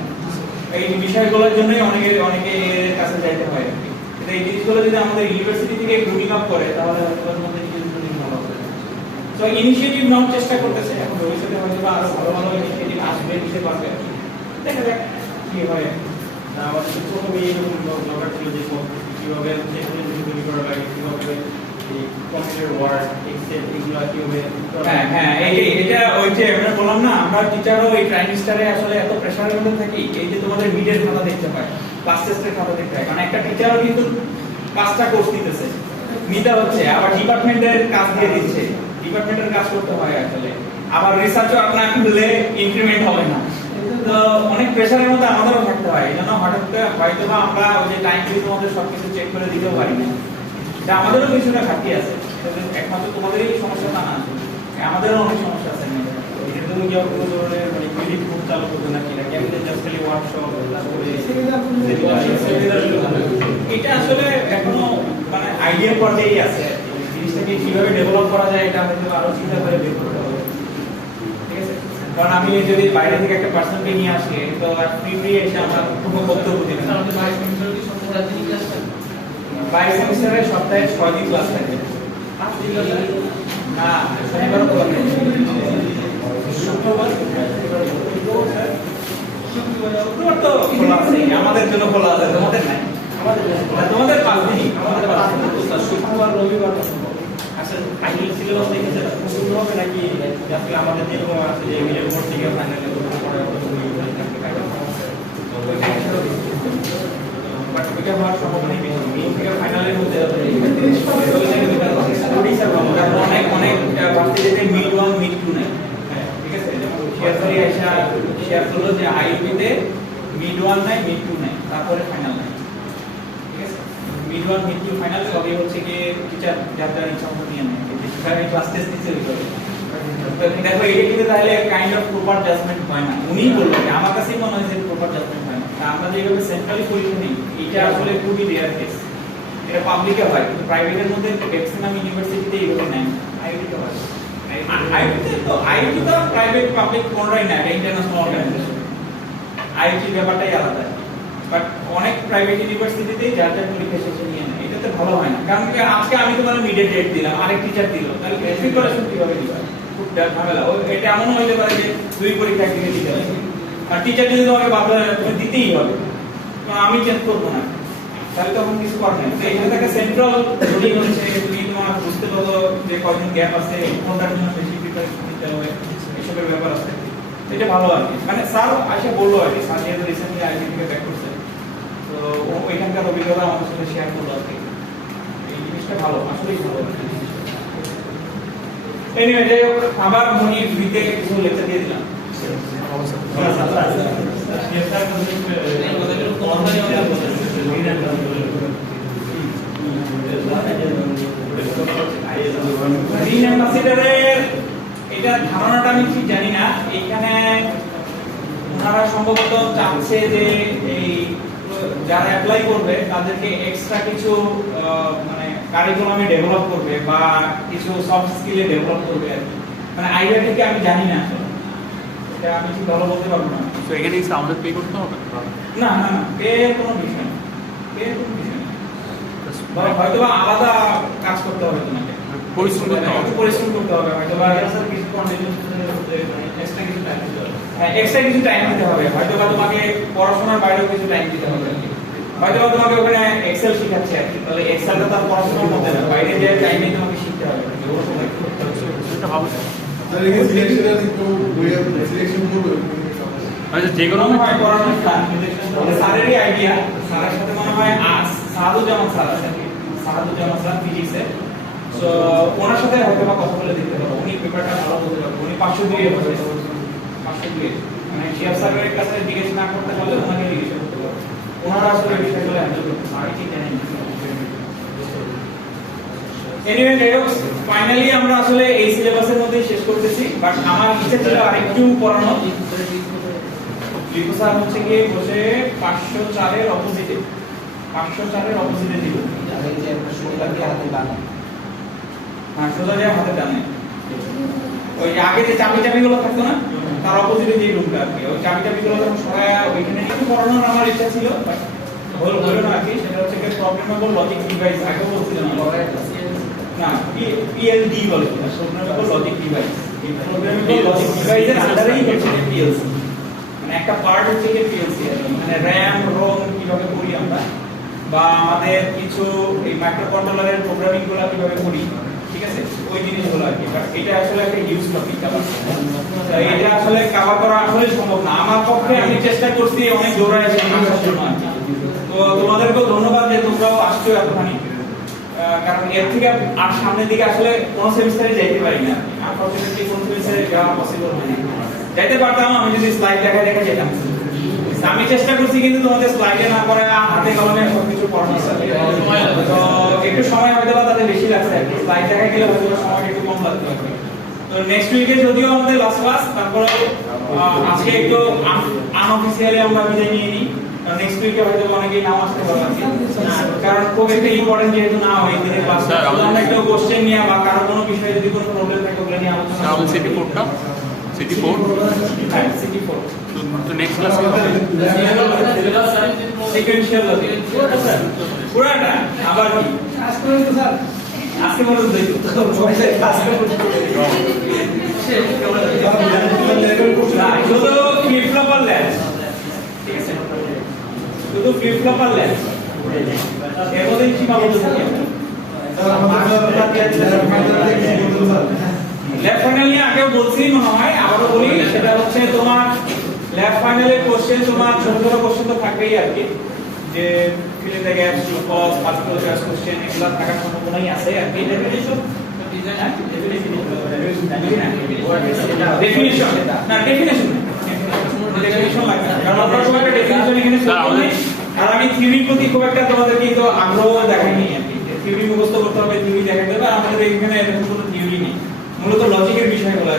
এই বিষয়গুলোর জন্যই অনেকের কাছে যাইতে হয় আর কি। এই জিনিসগুলো যদি আমাদের ইউনিভার্সিটি থেকে গ্রুমিং আপ করে তাহলে হয়তো মধ্যে নিজেদের ভালো হবে। তো ইনিশিয়েটিভ নেওয়ার চেষ্টা করতেছে, এখন ভবিষ্যতে হয়তো আরো ভালো ভালো ইনিশিয়েটিভ আসবে, নিতে পারবে। দেখা যাক কি হয়। আমাদের ছোট মেয়ে ব্লগার ছিল যে কিভাবে তৈরি করা লাগে, কিভাবে এই কম্পিউটার ওয়ার্ড এক্সেল এগুলো কিভাবে। হ্যাঁ এটা ওই যে আমরা বললাম না, আমরা টিচারও এই ট্রাইমিস্টারে আসলে এত প্রেসারের মধ্যে থাকি। এই যে তোমাদের মিডের খাতা দেখতে পায়, ক্লাস টেস্টের খাতা দেখতে হয়, কারণ একটা টিচারও কিন্তু 5টা কোর্স দিতেছে, নিতে হচ্ছে, আবার ডিপার্টমেন্টের কাজ দিয়ে দিচ্ছে, ডিপার্টমেন্টের কাজ করতে হয় আসলে, আবার রিসার্চও আপনার খুললে ইনক্রিমেন্ট হবে না। তো অনেক প্রেসারের মধ্যে আমাদেরও থাকতে হয়। এই জন্য হঠাৎ করে হয়তো বা আমরা ওই যে টাইম পিসের মধ্যে সবকিছু চেক করে দিতেও পারি না। এটা আমাদেরও কিছুটা ঘাটতি আছে, একমাত্র তোমাদেরই সমস্যা তা না, আমাদেরও অনেক সমস্যা আছে। এটা তুমি কি কোনো ধরনের মানে ক্রেডিট কোড চালু করবে নাকি, নাকি আমাদের জাস্ট খালি ওয়ার্কশপ তারপরে এটা আসলে এখনো মানে আইডিয়া পর্যায়েই আছে। জিনিসটাকে কিভাবে ডেভেলপ করা যায় এটা হয়তো আরো চিন্তা করে বের করতে হবে, ঠিক আছে। কারণ আমি যদি বাইরে থেকে একটা পার্সনকে নিয়ে আসি তো ফ্রি এসে আমার কোনো বক্তব্য দিবে না। আমাদের 22 মিনিটের কি সপ্তাহে রাত দিন ক্লাস থাকে? 22 সেমিস্টারে সপ্তাহে 6 দিন ক্লাস থাকে। না, শনিবার খোলা থাকে। শুক্রবার তো খোলা আছে, আমাদের জন্য খোলা আছে, তোমাদের নাই। তোমাদের 5 দিনই, আমাদের 5 দিন। শুক্রবার রবিবার আচ্ছা ফাইনাল সিলেবাস দেখেছে শুরু হবে নাকি আজকে আমাদের যেরকম আছে যে মিডল কোর্স থেকে ফাইনালে পড়া বাট এটা হওয়ার সম্ভাবনাই বেশি। মেইন থেকে ফাইনালের মধ্যে অনেক ভাবতে যেতে মিড 1 মিড 2 নাই, ঠিক আছে। যেমন শেয়ার করলো যে আইইউতে মিড 1 নাই, মিড 2 নাই, তারপরে ফাইনাল নাই, ঠিক আছে। মিড 1 মিড 2 ফাইনাল সবই হচ্ছে কি টিচার যার ইচ্ছা মতো নিয়ে নেয়, যেখানে ক্লাস টেস্ট দিতে হবে। দেখো এটা কিন্তু তাহলে কাইন্ড অফ প্রপার জাজমেন্ট হয় না। উনিই বললেন, আমার কাছেই মনে হয় যে প্রপার জাজমেন্ট হয় না। আমরা যেভাবে সেন্ট্রালি পরীক্ষা নিই এটা আসলে খুবই রেয়ার কেস। এটা পাবলিকে হয়, কিন্তু প্রাইভেটের মধ্যে ম্যাক্সিমাম ইউনিভার্সিটিতে এইভাবে নেয়, আইআইটিতে হয়। আইআইটি তো প্রাইভেট পাবলিক কোনটাই না, এটা ইন্টারন্যাশনাল অর্গানাইজেশন। আইআইটির ব্যাপারটাই আলাদা, বাট অনেক প্রাইভেট ইউনিভার্সিটিতেই যার পরীক্ষা শেষে নিয়ে নেয়। এটাতে ভালো হয় না, কারণ কি আজকে আমি তোমার মিডের ডেট দিলাম, আরেক টিচার দিল, তাহলে প্রিপারেশন কিভাবে দিবা? খুব ঝামেলা। এটা এমন হইতে পারে যে 2 পরীক্ষা একদিকে দিতে হবে, আর টিচার যদি তোমাকে ভাবলে তুমি দিতেই হবে, আমি চেঞ্জ করবো না, তাহলে তখন কিছু করার নেই। এখানে থেকে সেন্ট্রাল রুটিন হচ্ছে তুমি তোমার বুঝতে পারো যে কয়জন গ্যাপ আছে, কোনটার জন্য বেশি প্রিপারেশন নিতে হবে, এসবের ব্যাপার আছে। এটা ভালো আর কি। মানে স্যার আসে বললো আর কি, স্যার যেহেতু রিসেন্টলি আইআইটি থেকে ব্যাক করছে, তো ওইখানকার অভিজ্ঞতা আমাদের সাথে শেয়ার করলো আর কি। এই জিনিসটা ভালো, আসলেই ভালো। এনিওয়ে যাই হোক, আবার মনি ফ্রিতে কিছু লেকচার দিয়ে দিলাম। গ্রিন অ্যাম্বাসেডরের এটা ধারণাটা আমি ঠিক জানি না। এখানে ওনারা সম্ভবত চাচ্ছে যে এই যারা অ্যাপ্লাই করবে তাদেরকে এক্সট্রা কিছু মানে কারিকুলামে ডেভেলপ করবে বা কিছু সফট স্কিলে ডেভেলপ করবে আর কি। মানে আইডিয়া থেকে আমি জানি না আসলে, এটা আমি ঠিক ভালো বলতে পারবো না। তো এখানে কি আমাদের পে করতে হবে? না না না, পে কোনো বিষয় না, পে কোনো বিষয় না। হয়তো বা আলাদা কাজ করতে হবে তোমাকে, পরিশ্রম করতে হবে, পরিশ্রম করতে হবে, হয়তো বা কিছু কন্ডিশন এক্সট্রা কিছু টাইম দিতে হবে। হ্যাঁ, এক্সট্রা কিছু টাইম দিতে হবে, হয়তো বা তোমাকে পড়াশোনার বাইরেও কিছু টাইম দিতে হবে। হয়তো বা তোমাকে ওখানে এক্সেল শেখাচ্ছে আর কি, তাহলে এক্সেলটা তার পড়াশোনার মধ্যে না, বাইরে যে টাইমে তোমাকে শিখতে হবে, ওর সময় করতে হবে। সেটা ভালো। আচ্ছা, যে কোনো মনে হয় পড়ানোর প্ল্যান স্যারেরই আইডিয়া, স্যারের সাথে মনে হয় সাহাদুজ্জামান স্যার আছে, সাহাদুজ্জামান স্যার ফিজিক্সে। সো ওনার সাথে হয়তো বা কথা বলে দেখতে পারবো, উনি পেপারটা ভালো বলতে পারবো। উনি 500 দিয়ে হবে, 500 দিয়ে মানে শেয়ার স্যারের কাছে জিজ্ঞেস না করতে পারলে ওনাকে জিজ্ঞেস করতে পারবো। ওনারা আসলে বিষয়গুলো হ্যান্ডেল করতে পারে, ঠিক জানেন। এনিওয়ে যাই হোক, ফাইনালি আমরা আসলে এই সিলেবাসের মধ্যেই শেষ করতেছি, বাট আমার ইচ্ছা ছিল আরেকটু পড়ানো। লিপু স্যার হচ্ছে গিয়ে বসে 504 এর অপোজিটে, 504 এর অপোজিটে দিল। হ্যাঁ, সোজা যায় হাতে ডানে। ওই আগে যে চাবি গুলো থাকতো না, তার অপোজিটে যে রুমটা আর কি, ওই চাবি গুলো যখন সবাই ওইখানে একটু পড়ানোর আমার ইচ্ছা ছিল, বাট হলো না আর কি। সেটা হচ্ছে কি প্রবলেমেবল লজিক ডিভাইস, আগে বলছিলাম না, পিএলডি বলে, প্রবলেমেবল লজিক ডিভাইস। এই প্রবলেমেবল লজিক ডিভাইসের আন্ডারেই হচ্ছে পিএলসি, মানে একটা পার্ট হচ্ছে কি পিএলসি, মানে র‍্যাম রোম কিভাবে করি আমরা, বা আমাদের কিছু এই মাইক্রোকন্ট্রোলারের প্রোগ্রামিং গুলো কিভাবে করি, ঠিক আছে, ওই জিনিসগুলো আর কি। এটা আসলে একটা হিউজ টপিক, এটা আসলে কভার করা আসলে সম্ভব না আমার পক্ষে। আমি চেষ্টা করছি অনেক দৌড়ায় আসার জন্য আর কি। তো তোমাদেরকেও ধন্যবাদ যে তোমরাও আসছো এতখানি, কারণ এর থেকে আর সামনের দিকে আসলে কোন সেমিস্টারে যাইতে পারি না, আনফরচুনেটলি কোন সেমিস্টারে যাওয়া পসিবল হয় না। যাইতে পারতাম আমি যদি স্লাইড দেখা যেতাম। আমি চেষ্টা করছি কিন্তু তোমাদের স্লাইডে না করে হাতে কলমে সবকিছু পড়ানোর সাথে, তো একটু সময় হয়তো তাদের বেশি লাগছে আর কি, স্লাইড দেখা গেলে হয়তো সময় একটু কম লাগবে। তো নেক্সট উইকে যদিও আমাদের লাস্ট ক্লাস, তারপরে আজকে একটু আনঅফিসিয়ালি আমরা বিদায় নিয়ে নিই, কারণ নেক্সট উইকে হয়তো অনেকেই নাও আসতে পারবে, কারণ খুব একটা ইম্পর্টেন্ট যেহেতু না হয় দিনের ক্লাস, আমরা একটু কোশ্চেন নিয়ে বা কারো কোনো বিষয়ে যদি কোনো প্রবলেম থাকে ওগুলো নিয়ে আলোচনা করব। সিটি 4টা, সিটি 4, হ্যাঁ সিটি 4 তো নেক্সট ক্লাস কি হবে? সিকোয়েন্সিয়াল লজিক পুরোটা আবার কি আজকে পর্যন্ত স্যার আজকে পর্যন্ত শুধু ফ্লিপ ফ্লপার ল্যান্স, ঠিক আছে, শুধু ফ্লিপ ফ্লপার ল্যান্স, এর মধ্যে সীমাবদ্ধ থাকে। ল্যাব ফাইনাল নিয়ে আগেও বলছি মনে হয়, আবারও বলি, সেটা হচ্ছে তোমার ল্যাব ফাইনালের কোশ্চেন, তোমার ছোট ছোট কোশ্চেন তো থাকবেই আর কি, যে fill the gaps, cause, particular choice question, এগুলো থাকার সম্ভাবনাই আছে আর কি। ডেফিনিশন না, ডেফিনিশন লাগবে, কারণ আমরা খুব একটা ডেফিনিশন এখানে করব না। আর আমি থিওরির প্রতি খুব একটা তোমাদের কিন্তু আগ্রহ দেখাইনি আর কি, থিওরি মুখস্থ করতে হবে, থিওরি দেখাতে হবে, আমাদের এখানে এরকম কোনো থিওরি নেই, মূলত লজিকের বিষয়গুলো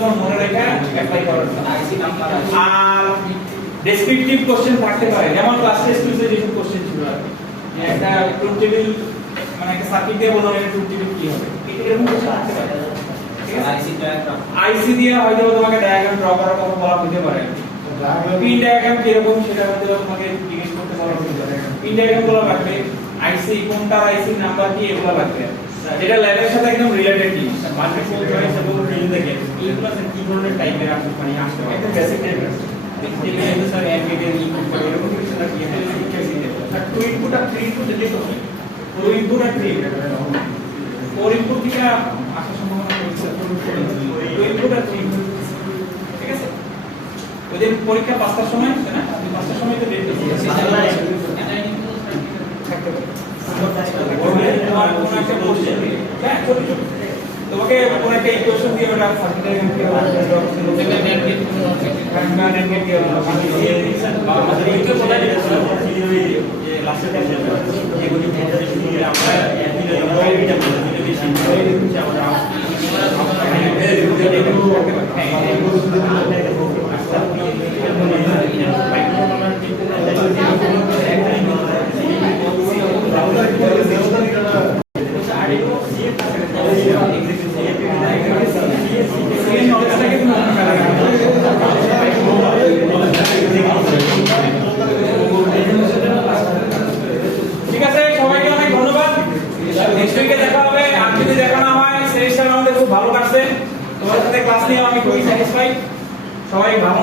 তোমার মনে রেখে অ্যাপ্লাই করার জন্য। আর ডেসক্রিপটিভ কোশ্চেন থাকতে পারে, যেমন ক্লাস টেস্ট কুইজে যেসব কোশ্চেন ছিল আর কি, একটা ট্রুথ টেবিল, মানে একটা সার্কিট দিয়ে বলুন এটা ট্রুথ টেবিল কি হবে, এরকম কোশ্চেন থাকতে পারে। আইসি দিয়ে হয়তো তোমাকে ডায়াগ্রাম ড্র করার কথা বলা হতে পারে, পিন ডায়াগ্রাম কিরকম সেটা হয়তো তোমাকে জিজ্ঞেস করতে বলা হতে পারে, পিন ডায়াগ্রাম গুলো লাগবে, আইসি কোনটা, আইসি নাম্বার কি, এগুলো লাগবে, যেটা ল্যাবের সাথে একদম রিলেটেড জিনিস। মাল্টিপল চয়েস এবং ফিল দ্য গ্যাপ, এগুলো কি ধরনের টাইপের আসবে, মানে আসবে একটা বেসিক টাইপের, যেটা কিন্তু স্যার এমবিএর ইনপুট করে এরকম কিছু না, কি এটা শিক্ষা দিতে আর টু ইনপুট আর থ্রি ইনপুট যেটা কি, টু ইনপুট আর থ্রি ইনপুট, ফোর ইনপুট থেকে আসার সম্ভাবনা রয়েছে, টু ইনপুট আর থ্রি ইনপুট, ঠিক আছে। ওই যে পরীক্ষা 5টার সময় আছে না, 5টার সময় তো ডেট দিয়েছে, থাকতে পারে তোমার কোন একটা কোশ্চেন দিয়ে, হ্যাঁ ছোট ছোট তোমাকে কোন একটা ইকুয়েশন দিয়ে ওটা সার্কিটের মধ্যে আমাদের ইকুয়েশন বলা যায় যে লাস্টের যে এগুলি আমরা এটা বেশি ঠিক আছে, সবাইকে অনেক ধন্যবাদ। নেক্সট উইকে দেখা হবে, আর যদি দেখা না হয়, সেমিস্টার আমাদের খুব ভালো কাটছে, তোমাদের সাথে ক্লাস নিয়ে আমি খুবই স্যাটিসফাইড, সবাই ভালো